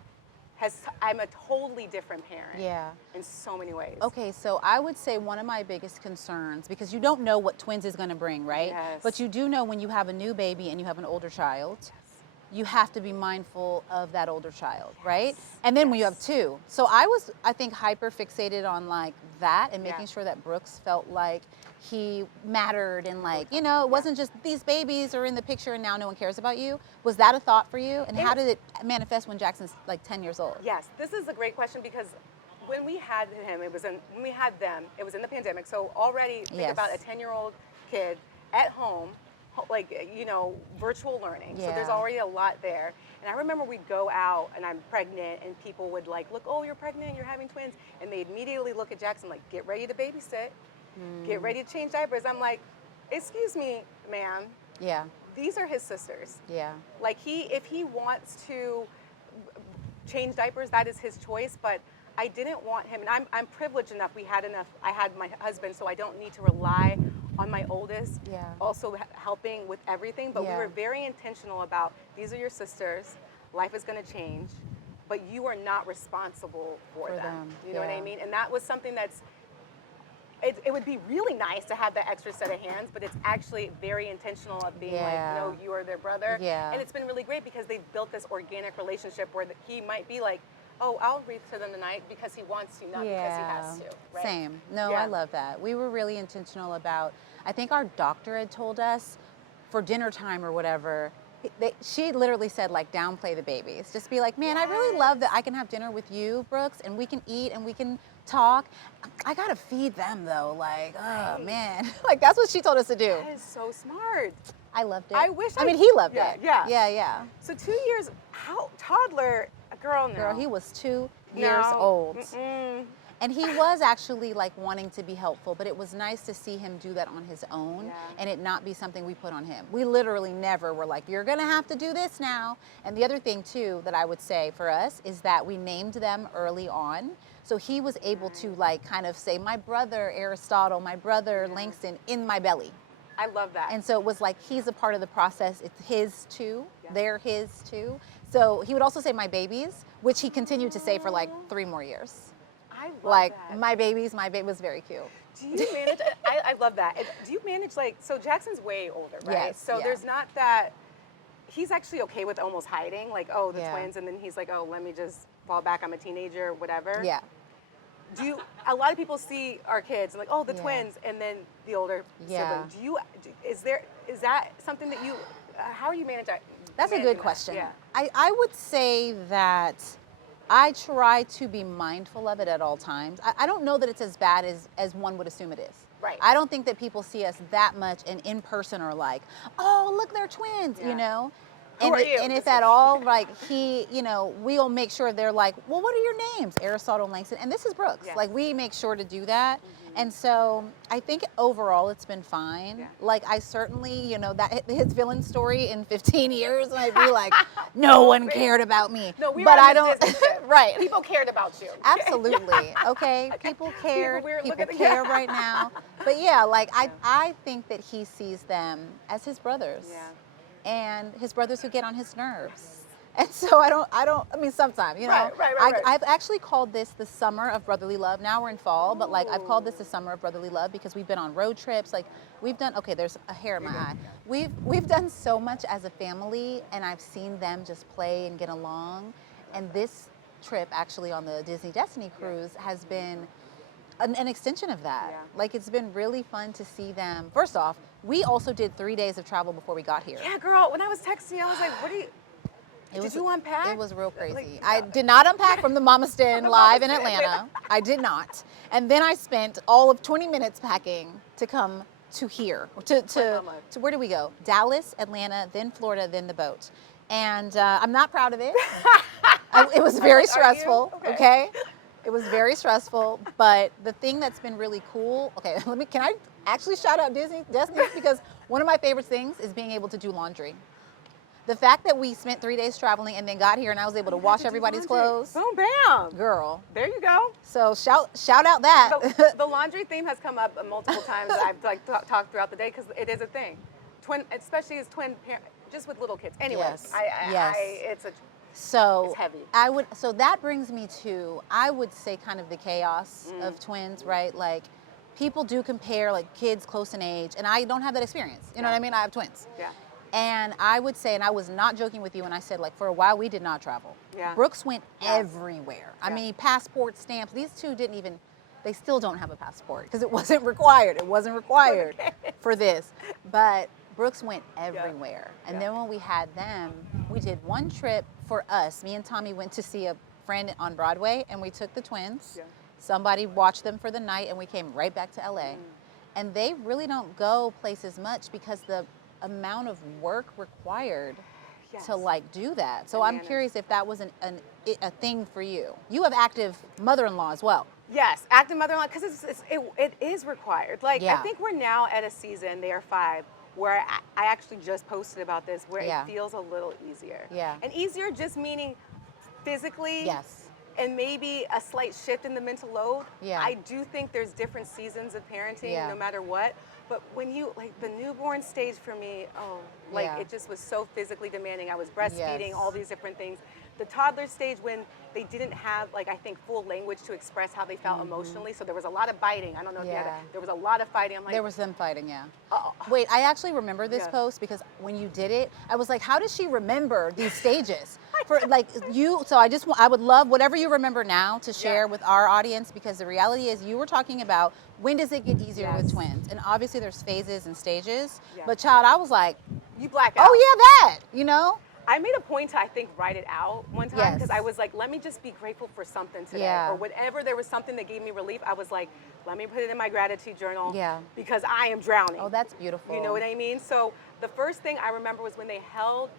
I'm a totally different parent. Yeah. In so many ways. Okay, so I would say one of my biggest concerns, because you don't know what twins is going to bring, right? Yes. But you do know when you have a new baby and you have an older child, you have to be mindful of that older child, right? And then when you have two. So I think, hyper fixated on like that and making sure that Brooks felt like he mattered and like, it wasn't just these babies are in the picture and now no one cares about you. Was that a thought for you? And how did it manifest when Jackson's like 10 years old? Yes, this is a great question because when we had him, it was in the pandemic. So already think Yes. about a 10-year-old kid at home, like, virtual learning. So there's Yeah. already a lot there. And I remember we'd go out and I'm pregnant and people would like, look, oh, you're pregnant, you're having twins. And they'd immediately look at Jackson like, get ready to babysit, get ready to change diapers. I'm like, excuse me, ma'am, Yeah. these are his sisters. Yeah. Like if he wants to change diapers, that is his choice. But I didn't want him, and I'm privileged enough. I had my husband, so I don't need to rely on my oldest. Yeah. Also helping with everything. But Yeah. we were very intentional about these are your sisters. Life is going to change, but you are not responsible for them. You know what I yeah. mean? And that was something that's. It would be really nice to have that extra set of hands, but it's actually very intentional of being like, no, you are their brother. Yeah. And it's been really great because they've built this organic relationship where he might be like, oh, I'll read to them tonight because he wants to, not because he has to. Right? Same. No, Yeah. I love that. We were really intentional about, I think our doctor had told us for dinner time or whatever, she literally said like downplay the babies. Just be like, man, I really love that I can have dinner with you, Brooks, and we can eat and we can talk. I gotta feed them though. Like, oh man. Like that's what she told us to do. That is so smart. I loved it. I wish I mean, he loved yeah, it. Yeah. Yeah. So 2 years, toddler, a girl now. Girl, he was 2 years old. Mm-mm. And he was actually like wanting to be helpful, but it was nice to see him do that on his own Yeah. and it not be something we put on him. We literally never were like, you're gonna have to do this now. And the other thing too that I would say for us is that we named them early on. So he was able to like kind of say, my brother Aristotle, my brother Langston in my belly. I love that. And so it was like, he's a part of the process. It's his too. They're his too. So he would also say my babies, which he continued to say for like 3 more years. I love Like that. my baby was very cute. Do you manage? I love that. Do you manage so Jackson's way older, right? Yes, So yeah. there's not that. He's actually okay with almost hiding, like the Yeah. twins, and then he's like, oh, let me just fall back. I'm a teenager, whatever. Yeah. a lot of people see our kids like, oh, the Yeah. twins, and then the older Yeah. sibling. Is that something that you, how are you managing? That's a good question. Yeah. I would say that I try to be mindful of it at all times. I don't know that it's as bad as one would assume it is. Right. I don't think that people see us that much and in person are like, oh, look, they're twins, Yeah. you know? Who And, are you? and if at all, like we'll make sure they're like, well, what are your names? Aristotle, Langston, and this is Brooks. Yes. Like we make sure to do that. And so I think overall it's been fine. Yeah. Like I certainly, that his villain story in 15 years, I'd be like, no one cared about me. No, we but were I on don't. this Disney ship. Right. People cared about you. Absolutely. Okay. People cared. we're People looking at- care right now. But yeah, like I think that he sees them as his brothers. Yeah. And his brothers who get on his nerves. And so I mean, sometimes, Right. I've actually called this the summer of brotherly love. Now we're in fall, but like I've called this the summer of brotherly love because we've been on road trips. Like we've done, okay, there's a hair in my eye. We've done so much as a family, and I've seen them just play and get along. And this trip actually on the Disney Destiny cruise has been an extension of that. Yeah. Like it's been really fun to see them. First off, we also did 3 days of travel before we got here. Yeah, girl. When I was texting you, I was like, what do you? Did you unpack? It was real crazy. Like, I did not unpack from the Mama Stand live in Atlanta. I did not. And then I spent all of 20 minutes packing to come to here. To where did we go? Dallas, Atlanta, then Florida, then the boat. And I'm not proud of it. It was very stressful. Okay. It was very stressful, but the thing that's been really cool, okay, can I actually shout out Destiny? Because one of my favorite things is being able to do laundry. The fact that we spent 3 days traveling and then got here and I was able to wash everybody's clothes. Boom, bam. Girl. There you go. So shout out that. The laundry theme has come up multiple times. I've talked throughout the day because it is a thing. Especially as twin parents, just with little kids. Anyways, Yes. It's heavy. So that brings me to, I would say, kind of the chaos of twins, right? Like people do compare like kids close in age, and I don't have that experience. You know what I mean? I have twins. Yeah. And I would say, and I was not joking with you when I said, like, for a while we did not travel. Yeah. Brooks went everywhere. I mean, passport stamps. These two didn't even, they still don't have a passport because it wasn't required. It wasn't required for this. But Brooks went everywhere. And then when we had them, we did one trip for us. Me and Tommy went to see a friend on Broadway, and we took the twins. Yeah. Somebody watched them for the night, and we came right back to LA. And they really don't go places much because the amount of work required to like do that. So I'm curious if that was a thing for you. You have active mother-in-law as well. Yes, active mother-in-law, because it is required. Like I think we're now at a season, they are 5, where I actually just posted about this, where it feels a little easier. Yeah. And easier just meaning physically. Yes. And maybe a slight shift in the mental load. Yeah. I do think there's different seasons of parenting, no matter what. But when you, like the newborn stage for me, it just was so physically demanding. I was breastfeeding, all these different things. The toddler stage, when they didn't have, like, I think full language to express how they felt emotionally. So there was a lot of biting. I don't know if you had that. There was a lot of fighting. I'm like, there was them fighting, Wait, I actually remember this post because when you did it, I was like, how does she remember these stages? For like you, so I would love whatever you remember now to share with our audience, because the reality is you were talking about when does it get easier with twins, and obviously there's phases and stages. But child, I was like, you black out. Oh yeah, that, you know. I made a point to, I think, write it out one time because I was like, let me just be grateful for something today. Or whatever, there was something that gave me relief. I was like, let me put it in my gratitude journal because I am drowning. Oh, that's beautiful. You know what I mean? So the first thing I remember was when they held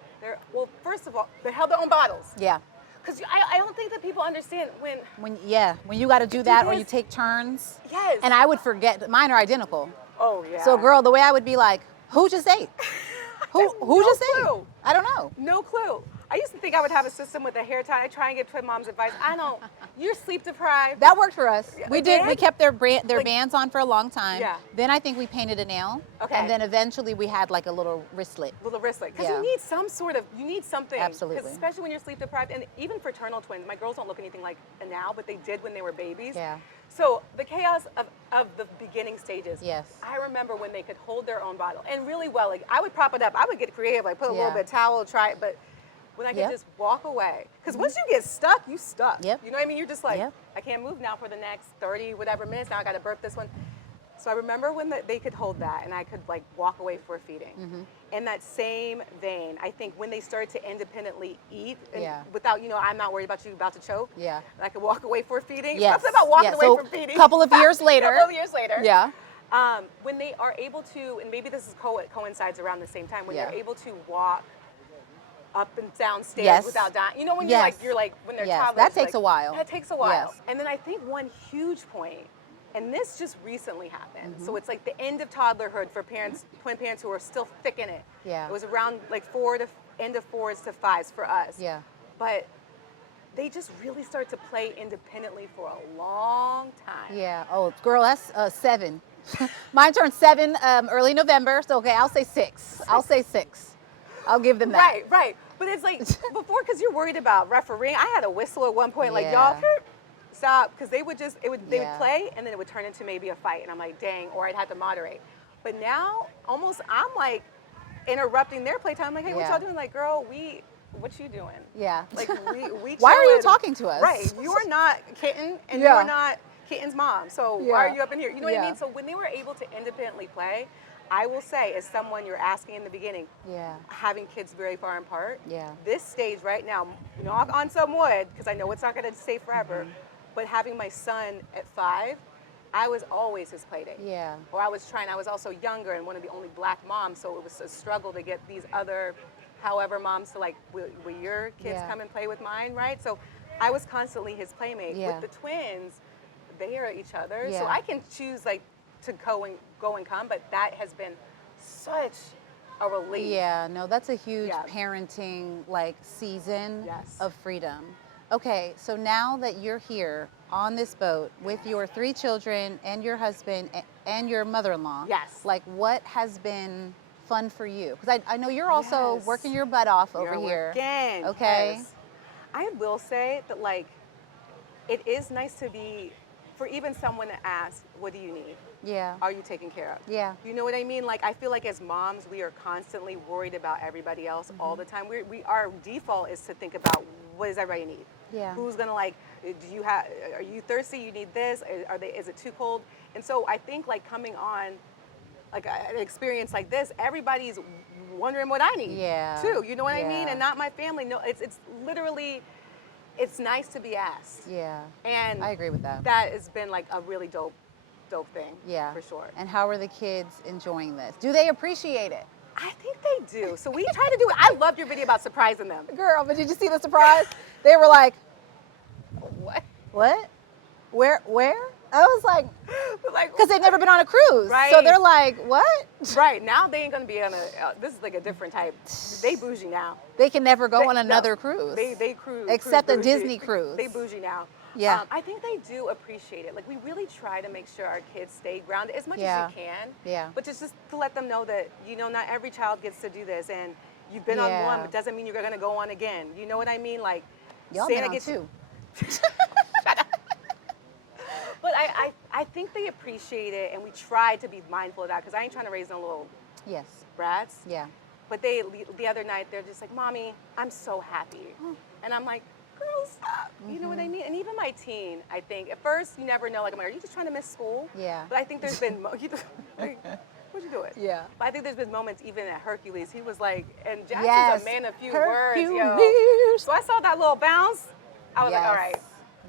first of all, they held their own bottles. Yeah. Because I don't think that people understand when you got to do that or you take turns. Yes. And I would forget, mine are identical. Oh, yeah. So girl, the way I would be like, who just ate? Who just ate? I don't know. No clue. I used to think I would have a system with a hair tie. I try and get twin mom's advice. I don't. You're sleep deprived. That worked for us. We did. Did? We kept their bands on for a long time. Yeah. Then I think we painted a nail. Okay. And then eventually we had like a little wristlet. Because you need some sort of, you need something. Absolutely. Especially when you're sleep deprived. And even fraternal twins, my girls don't look anything like now, but they did when they were babies. Yeah. So the chaos of the beginning stages. Yes. I remember when they could hold their own bottle and really well. Like I would prop it up. I would get creative, like put a little bit of towel, try it, but when I could Yep. just walk away. Because once you get stuck, you stuck. Yep. You know what I mean? You're just like, Yep. I can't move now for the next 30 whatever minutes. Now I got to burp this one. So I remember when they could hold that and I could like walk away for a feeding. In that same vein, I think when they started to independently eat and Yeah. without, I'm not worried about you about to choke. Yeah. And I could walk away for a feeding. Yes. Something about walking Yeah. away So, from feeding. couple of years later. couple of years later. Yeah. When they are able to, and maybe this is coincides around the same time, when Yeah. they're able to walk up and down stairs Yes. without dying. You know when Yes. you're like when they're Yes. toddlers. That takes like, a while. That takes a while. Yes. And then I think one huge point, and this just recently happened. Mm-hmm. So it's like the end of toddlerhood for parents, twin parents who are still thick in it. Yeah. It was around like end of 4s to 5s for us. Yeah. But they just really start to play independently for a long time. Yeah. Oh, girl, that's 7. Mine turned 7 early November. So okay, I'll say 6. I'll say 6. I'll give them that. Right, right. But it's like before, because you're worried about refereeing. I had a whistle at one point, like Yeah. y'all stop, because they would they Yeah. would play, and then it would turn into maybe a fight, and I'm like, dang, or I'd have to moderate. But now, almost, I'm like interrupting their playtime. I'm like, hey, what Yeah. y'all doing? Like, girl, what you doing? Yeah. Like, we Why are you chilling. talking to us? Right, you are not Kitten, and Yeah. you are not Kitten's mom. So why Yeah. are you up in here? You know what I Yeah. mean? So when they were able to independently play, I will say, as someone you're asking in the beginning, Yeah. having kids very far apart. Yeah. This stage right now, knock on some wood, because I know it's not going to stay forever, but having my son at 5, I was always his play date. Yeah. Or I was also younger and one of the only black moms, so it was a struggle to get these other, however, moms to like, will your kids Yeah. come and play with mine, right? So I was constantly his playmate. Yeah. With the twins, they are each other, so Yeah. I can choose like to go and come, but that has been such a relief. Yeah, no, that's a huge Yeah. parenting like season Yes. of freedom. Okay, so now that you're here on this boat with your 3 children and your husband and your mother-in-law, Yes. like what has been fun for you? Because I know you're also Yes. working your butt off over You're here. working, Okay. yes. I will say that like it is nice to be, for even someone to ask, what do you need? Yeah. Are you taken care of? Yeah. You know what I mean? Like I feel like as moms, we are constantly worried about everybody else all the time. Our default is to think about what does everybody need? Yeah. Who's gonna like? Are you thirsty? You need this? Is it too cold? And so I think like coming on, like an experience like this, everybody's wondering what I need. Yeah. Too. You know what I mean? Yeah. And not my family. No, it's literally, it's nice to be asked. Yeah. And I agree with that. That has been like a really dope thing. Yeah. For sure. And how are the kids enjoying this? Do they appreciate it? I think they do. So we try to do it. I loved your video about surprising them. Girl, but did you see the surprise? They were like, What? what? Where? I was like, Like, because they've never been on a cruise. Right. So they're like, what? right now they ain't gonna be on a. This is like a different type. They bougie now. They can never go They- on no, another cruise. They cruise. Except cruise a bougie. Disney cruise. They bougie now. Yeah. I think they do appreciate it. Like we really try to make sure our kids stay grounded as much Yeah. as you can. Yeah. But just to let them know that not every child gets to do this, and you've been on Yeah. one, but doesn't mean you're gonna go on again. You know what I mean? Like Y'all Santa been on gets you. 2. But I think they appreciate it, and we try to be mindful of that because I ain't trying to raise no little Yes. brats. Yeah. But the other night, they're just like, Mommy, I'm so happy. And I'm like, girl, stop. You know what I mean? And even my teen, I think, at first, you never know, like, I'm like, are you just trying to miss school? Yeah. But I think there's been, like, what you doing? Yeah. But I think there's been moments, even at Hercules, he was like, and Jackson's Yes. a man of few words, yo. Hercules. So I saw that little bounce. I was like, all right.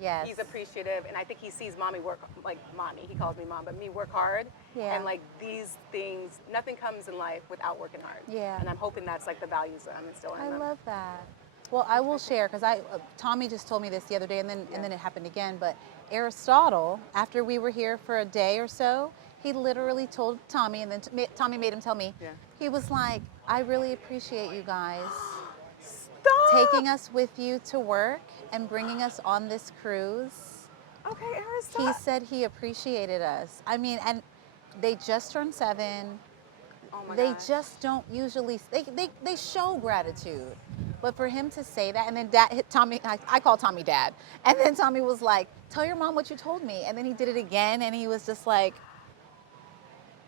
Yes. He's appreciative, and I think he sees mommy work, like mommy, he calls me mom, but me work hard. Yeah. And like these things, nothing comes in life without working hard. Yeah. And I'm hoping that's like the values that I'm instilling I in them. love that. Well, I will share because Tommy just told me this the other day, and then it happened again. But Aristotle, after we were here for a day or so, he literally told Tommy, and then Tommy made him tell me. Yeah. He was like, "I really appreciate you guys Stop! taking us with you to work and bringing us on this cruise." Okay, Aristotle. He said he appreciated us. I mean, and they just turned 7. Oh my They God. just don't usually, they show gratitude. But for him to say that, and then Tommy, I call Tommy Dad. And then Tommy was like, tell your mom what you told me. And then he did it again, and he was just like,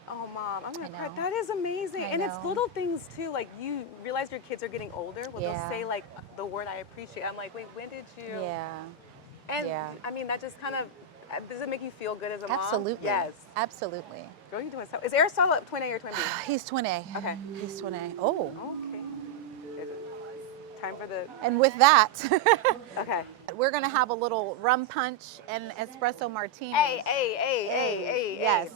Oh, Mom, I'm I gonna cry. know. That is amazing. I And it's know. little things too. Like you realize your kids are getting older. Well, they'll Yeah. say like the word I appreciate. I'm like, wait, when did you? Yeah. And Yeah. I mean, that just kind of does it make you feel good as a mom? Absolutely. Yes. Absolutely. Girl, you doing so. Is Aristotle twin A or twin B? He's twin A. Okay. He's twin A. Oh. Okay. Is it time for the? And with that, Okay. we're gonna have a little rum punch and espresso martini. Hey. Yes.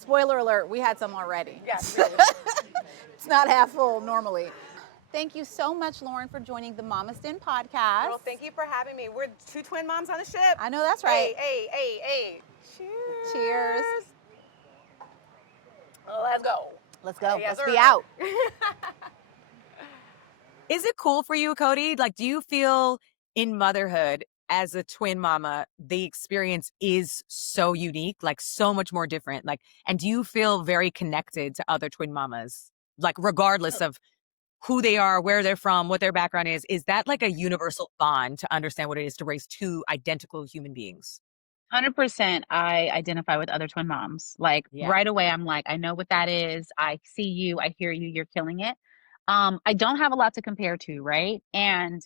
Spoiler alert, we had some already. Yes. It's not half full normally. Thank you so much, Lauren, for joining the Mama's Den podcast. Girl, thank you for having me. We're two twin moms on a ship. I know that's right. Hey. Cheers. Cheers. Let's go. Let's go. Yes, Let's sir. be out. Is it cool for you, Codie? Like, do you feel in motherhood as a twin mama, the experience is so unique, like so much more different? Like, and do you feel very connected to other twin mamas? Like, regardless of who they are, where they're from, what their background is that like a universal bond to understand what it is to raise two identical human beings? 100% I identify with other twin moms. Like Yeah. right away, I'm like, I know what that is. I see you. I hear you. You're killing it. I don't have a lot to compare to, right? And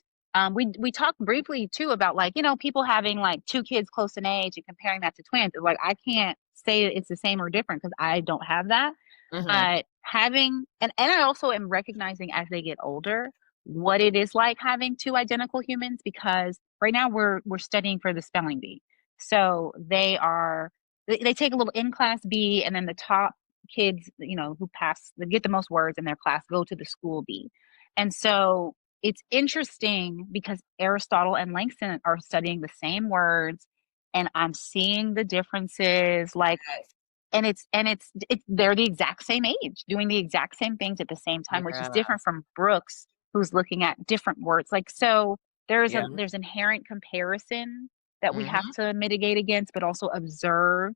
we talked briefly too about like, people having like two kids close in age and comparing that to twins. Like I can't say it's the same or different because I don't have that. Mhm. Having and I also am recognizing as they get older what it is like having two identical humans because right now we're studying for the spelling bee. So they take a little in class B and then the top kids, who pass they get the most words in their class go to the school B. And so it's interesting because Aristotle and Langston are studying the same words and I'm seeing the differences like and it's they're the exact same age doing the exact same things at the same time which is Yeah. different from Brooks who's looking at different words like so Yeah. there's inherent comparison that we have Mhm. to mitigate against but also observe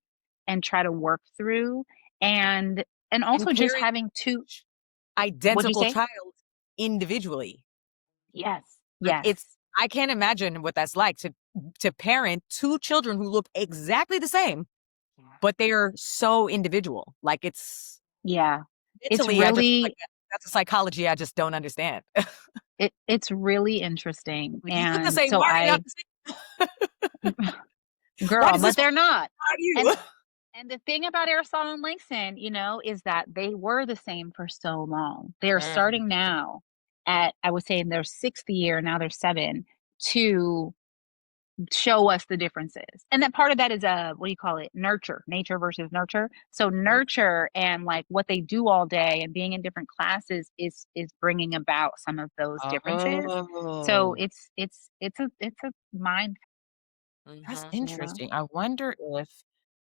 and try to work through and and And also just carrying having two what'd you identical say child individually. yes Like yes it's I can't imagine what that's like to parent two children who look exactly the same, but they are so individual. Like it's yeah it's mentally, I just like really that's a psychology I just don't understand. it's really interesting Like you look the and same. so Why are they not I the same? Why girl does but this one they're not not you? and And the thing about Aristotle and Langston, is that they were the same for so long. They're Mm. starting now at, I would say, in their sixth year, now they're seven, to show us the differences. And that part of that is what do you call it? Nurture, nature versus nurture. So nurture and like what they do all day and being in different classes is bringing about some of those differences. So Oh, it's a mind, that's Mhm. you know. interesting. I wonder if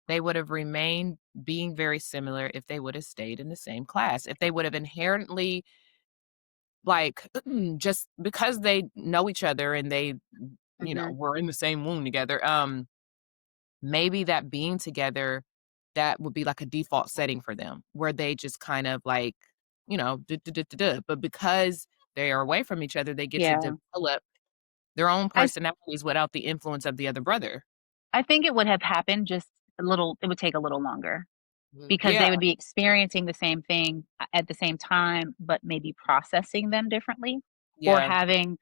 they would have remained being very similar if they would have stayed in the same class, if they would have inherently, like, just because they know each other and they, Hmm. were in the same womb together. Maybe that being together, that would be like a default setting for them, where they just kind of like, duh, duh, duh, duh, duh. But because they are away from each other, they get to Yeah. develop their own I personalities without the influence of the other brother. I think it would have happened just it would take a little longer because Yeah, they would be experiencing the same thing at the same time, but maybe processing them differently or yeah. having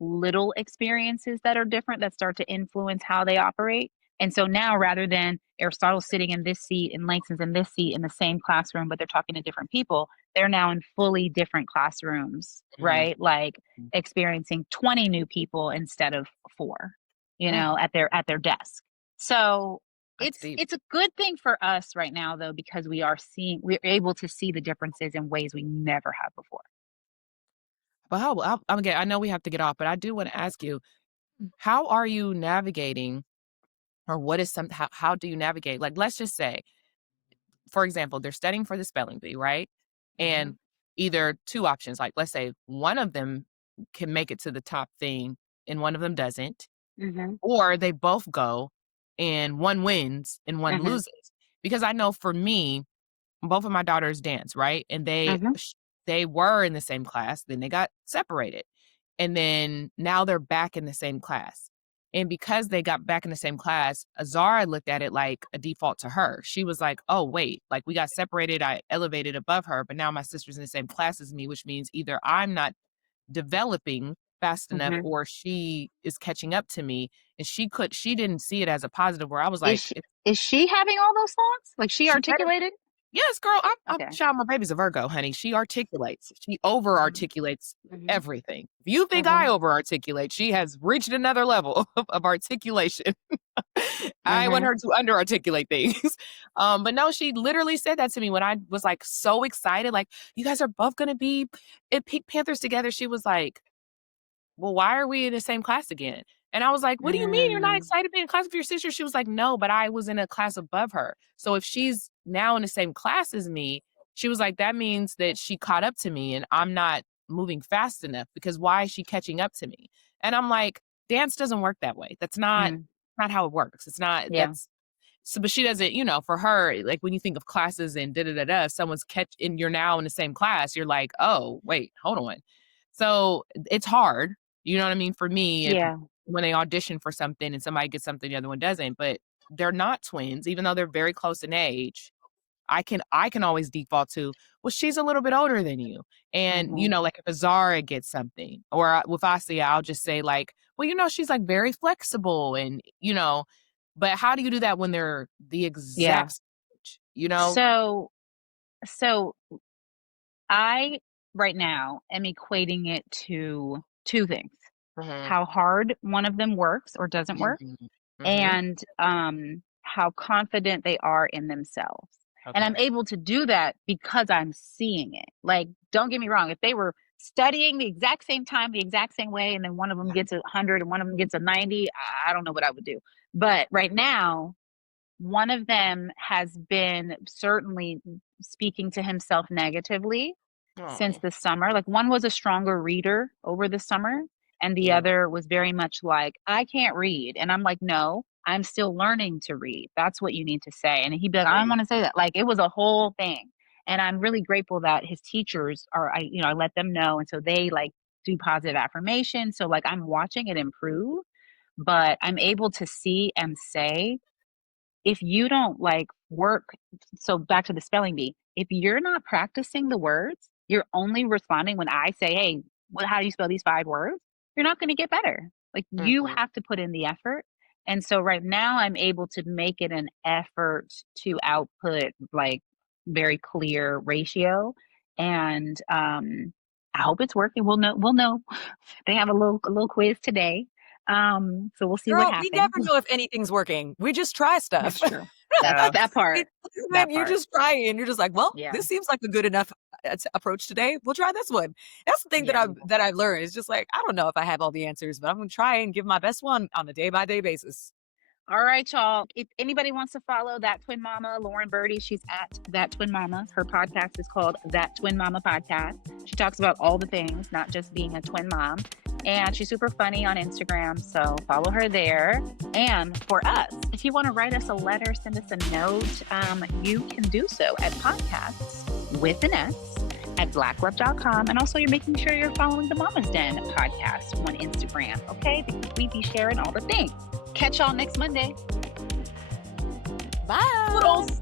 little experiences that are different that start to influence how they operate. And so now, rather than Aristotle sitting in this seat and Langston's in this seat in the same classroom, but they're talking to different people, they're now in fully different classrooms, Mhm. right? Like experiencing 20 new people instead of four, Mm, at their desk. So that's it's deep. it's a good thing for us right now though because we're able to see the differences in ways we never have before. But again, I know we have to get off, but I do want to ask you, how are you navigating, or what is how do you navigate? Like, let's just say, for example, they're studying for the spelling bee, right? Mhm. And either two options, like let's say one of them can make it to the top thing and one of them doesn't, Mhm. or they both go and one wins and one Mhm. loses. Because I know for me, both of my daughters dance, right? And Mhm. they were in the same class, then they got separated. And then now they're back in the same class. And because they got back in the same class, Azara looked at it like a default to her. She was like, oh, wait, like we got separated. I elevated above her, but now my sister's in the same class as me, which means either I'm not developing fast enough Mhm. or she is catching up to me. And she didn't see it as a positive where I was Is like, she is she having all those thoughts? Like she she better. articulated? Yes, girl, I'm Okay. child, my baby's a Virgo, honey. She articulates. She over Mhm. articulates Mhm. everything. If you think I Mhm. over articulate, she has reached another level of articulation. I want Mhm. her to under articulate things. But no, she literally said that to me when I was like so excited, like, you guys are both gonna be at Pink Panthers together. She was like, well, why are we in the same class again? And I was like, what do you mean you're not Mm. excited to be in class with your sister? She was like, no, but I was in a class above her. So if she's now in the same class as me, she was like, that means that she caught up to me and I'm not moving fast enough because why is she catching up to me? And I'm like, dance doesn't work that way. That's Mm. not how it works. It's not, Yeah. that's, so, but she doesn't, for her, like when you think of classes and da da da da, someone's and you're now in the same class, you're like, oh, wait, hold on. So it's hard, you know what I mean? For me, Yeah. when they audition for something and somebody gets something, the other one doesn't, but they're not twins, even though they're very close in age. I can always default to, well, she's a little bit older than you. And, Mhm. like if Azara gets something, or with Asia, I'll just say like, well, she's like very flexible and, but how do you do that when they're the Yeah. exact same age? So so I right now am equating it to two things. Mhm, How hard one of them works or doesn't work, mhm, mhm. and how confident they are in themselves. And I'm Okay. able to do that because I'm seeing it. Like, don't get me wrong, if they were studying the exact same time, the exact same way, and then one of them gets 100 and one of them gets a 90, I don't know what I would do. But right now, one of them has been certainly speaking to himself negatively since Oh, the summer. Like, one was a stronger reader over the summer, and the yeah. other was very much like, I can't read. And I'm like, no, I'm still learning to read. That's what you need to say. And he'd be like, I don't Right. want to say that. Like, it was a whole thing. And I'm really grateful that his teachers are, I let them know. And so they like do positive affirmation. So like I'm watching it improve, but I'm able to see and say, if you don't like work, so back to the spelling bee, if you're not practicing the words, you're only responding when I say, hey, how do you spell these 5 words? You're not going to get better. Like you Mhm. have to put in the effort. And so right now I'm able to make it an effort to output like very clear ratio. And I hope it's working. We'll know. They have a little quiz today. So we'll see what Girl, we happens. never know if anything's working. We just try stuff. That's true. That's Yeah. that part. Then That you part. just try and you're just like, well, Yeah. this seems like a good enough approach today. We'll try this one. That's the thing that Yeah. I've learned. It's just like I don't know if I have all the answers, but I'm gonna try and give my best one on a day by day basis. All right, y'all. If anybody wants to follow That Twin Mama, Lauren Berty, she's at That Twin Mama. Her podcast is called That Twin Mama Podcast. She talks about all the things, not just being a twin mom. And she's super funny on Instagram, so follow her there. And for us, if you want to write us a letter, send us a note, you can do so at podcasts with an S at blacklove.com. And also, you're making sure you're following the Mama's Den podcast on Instagram, okay? Because we be sharing all the things. Catch y'all next Monday. Bye. Toodles.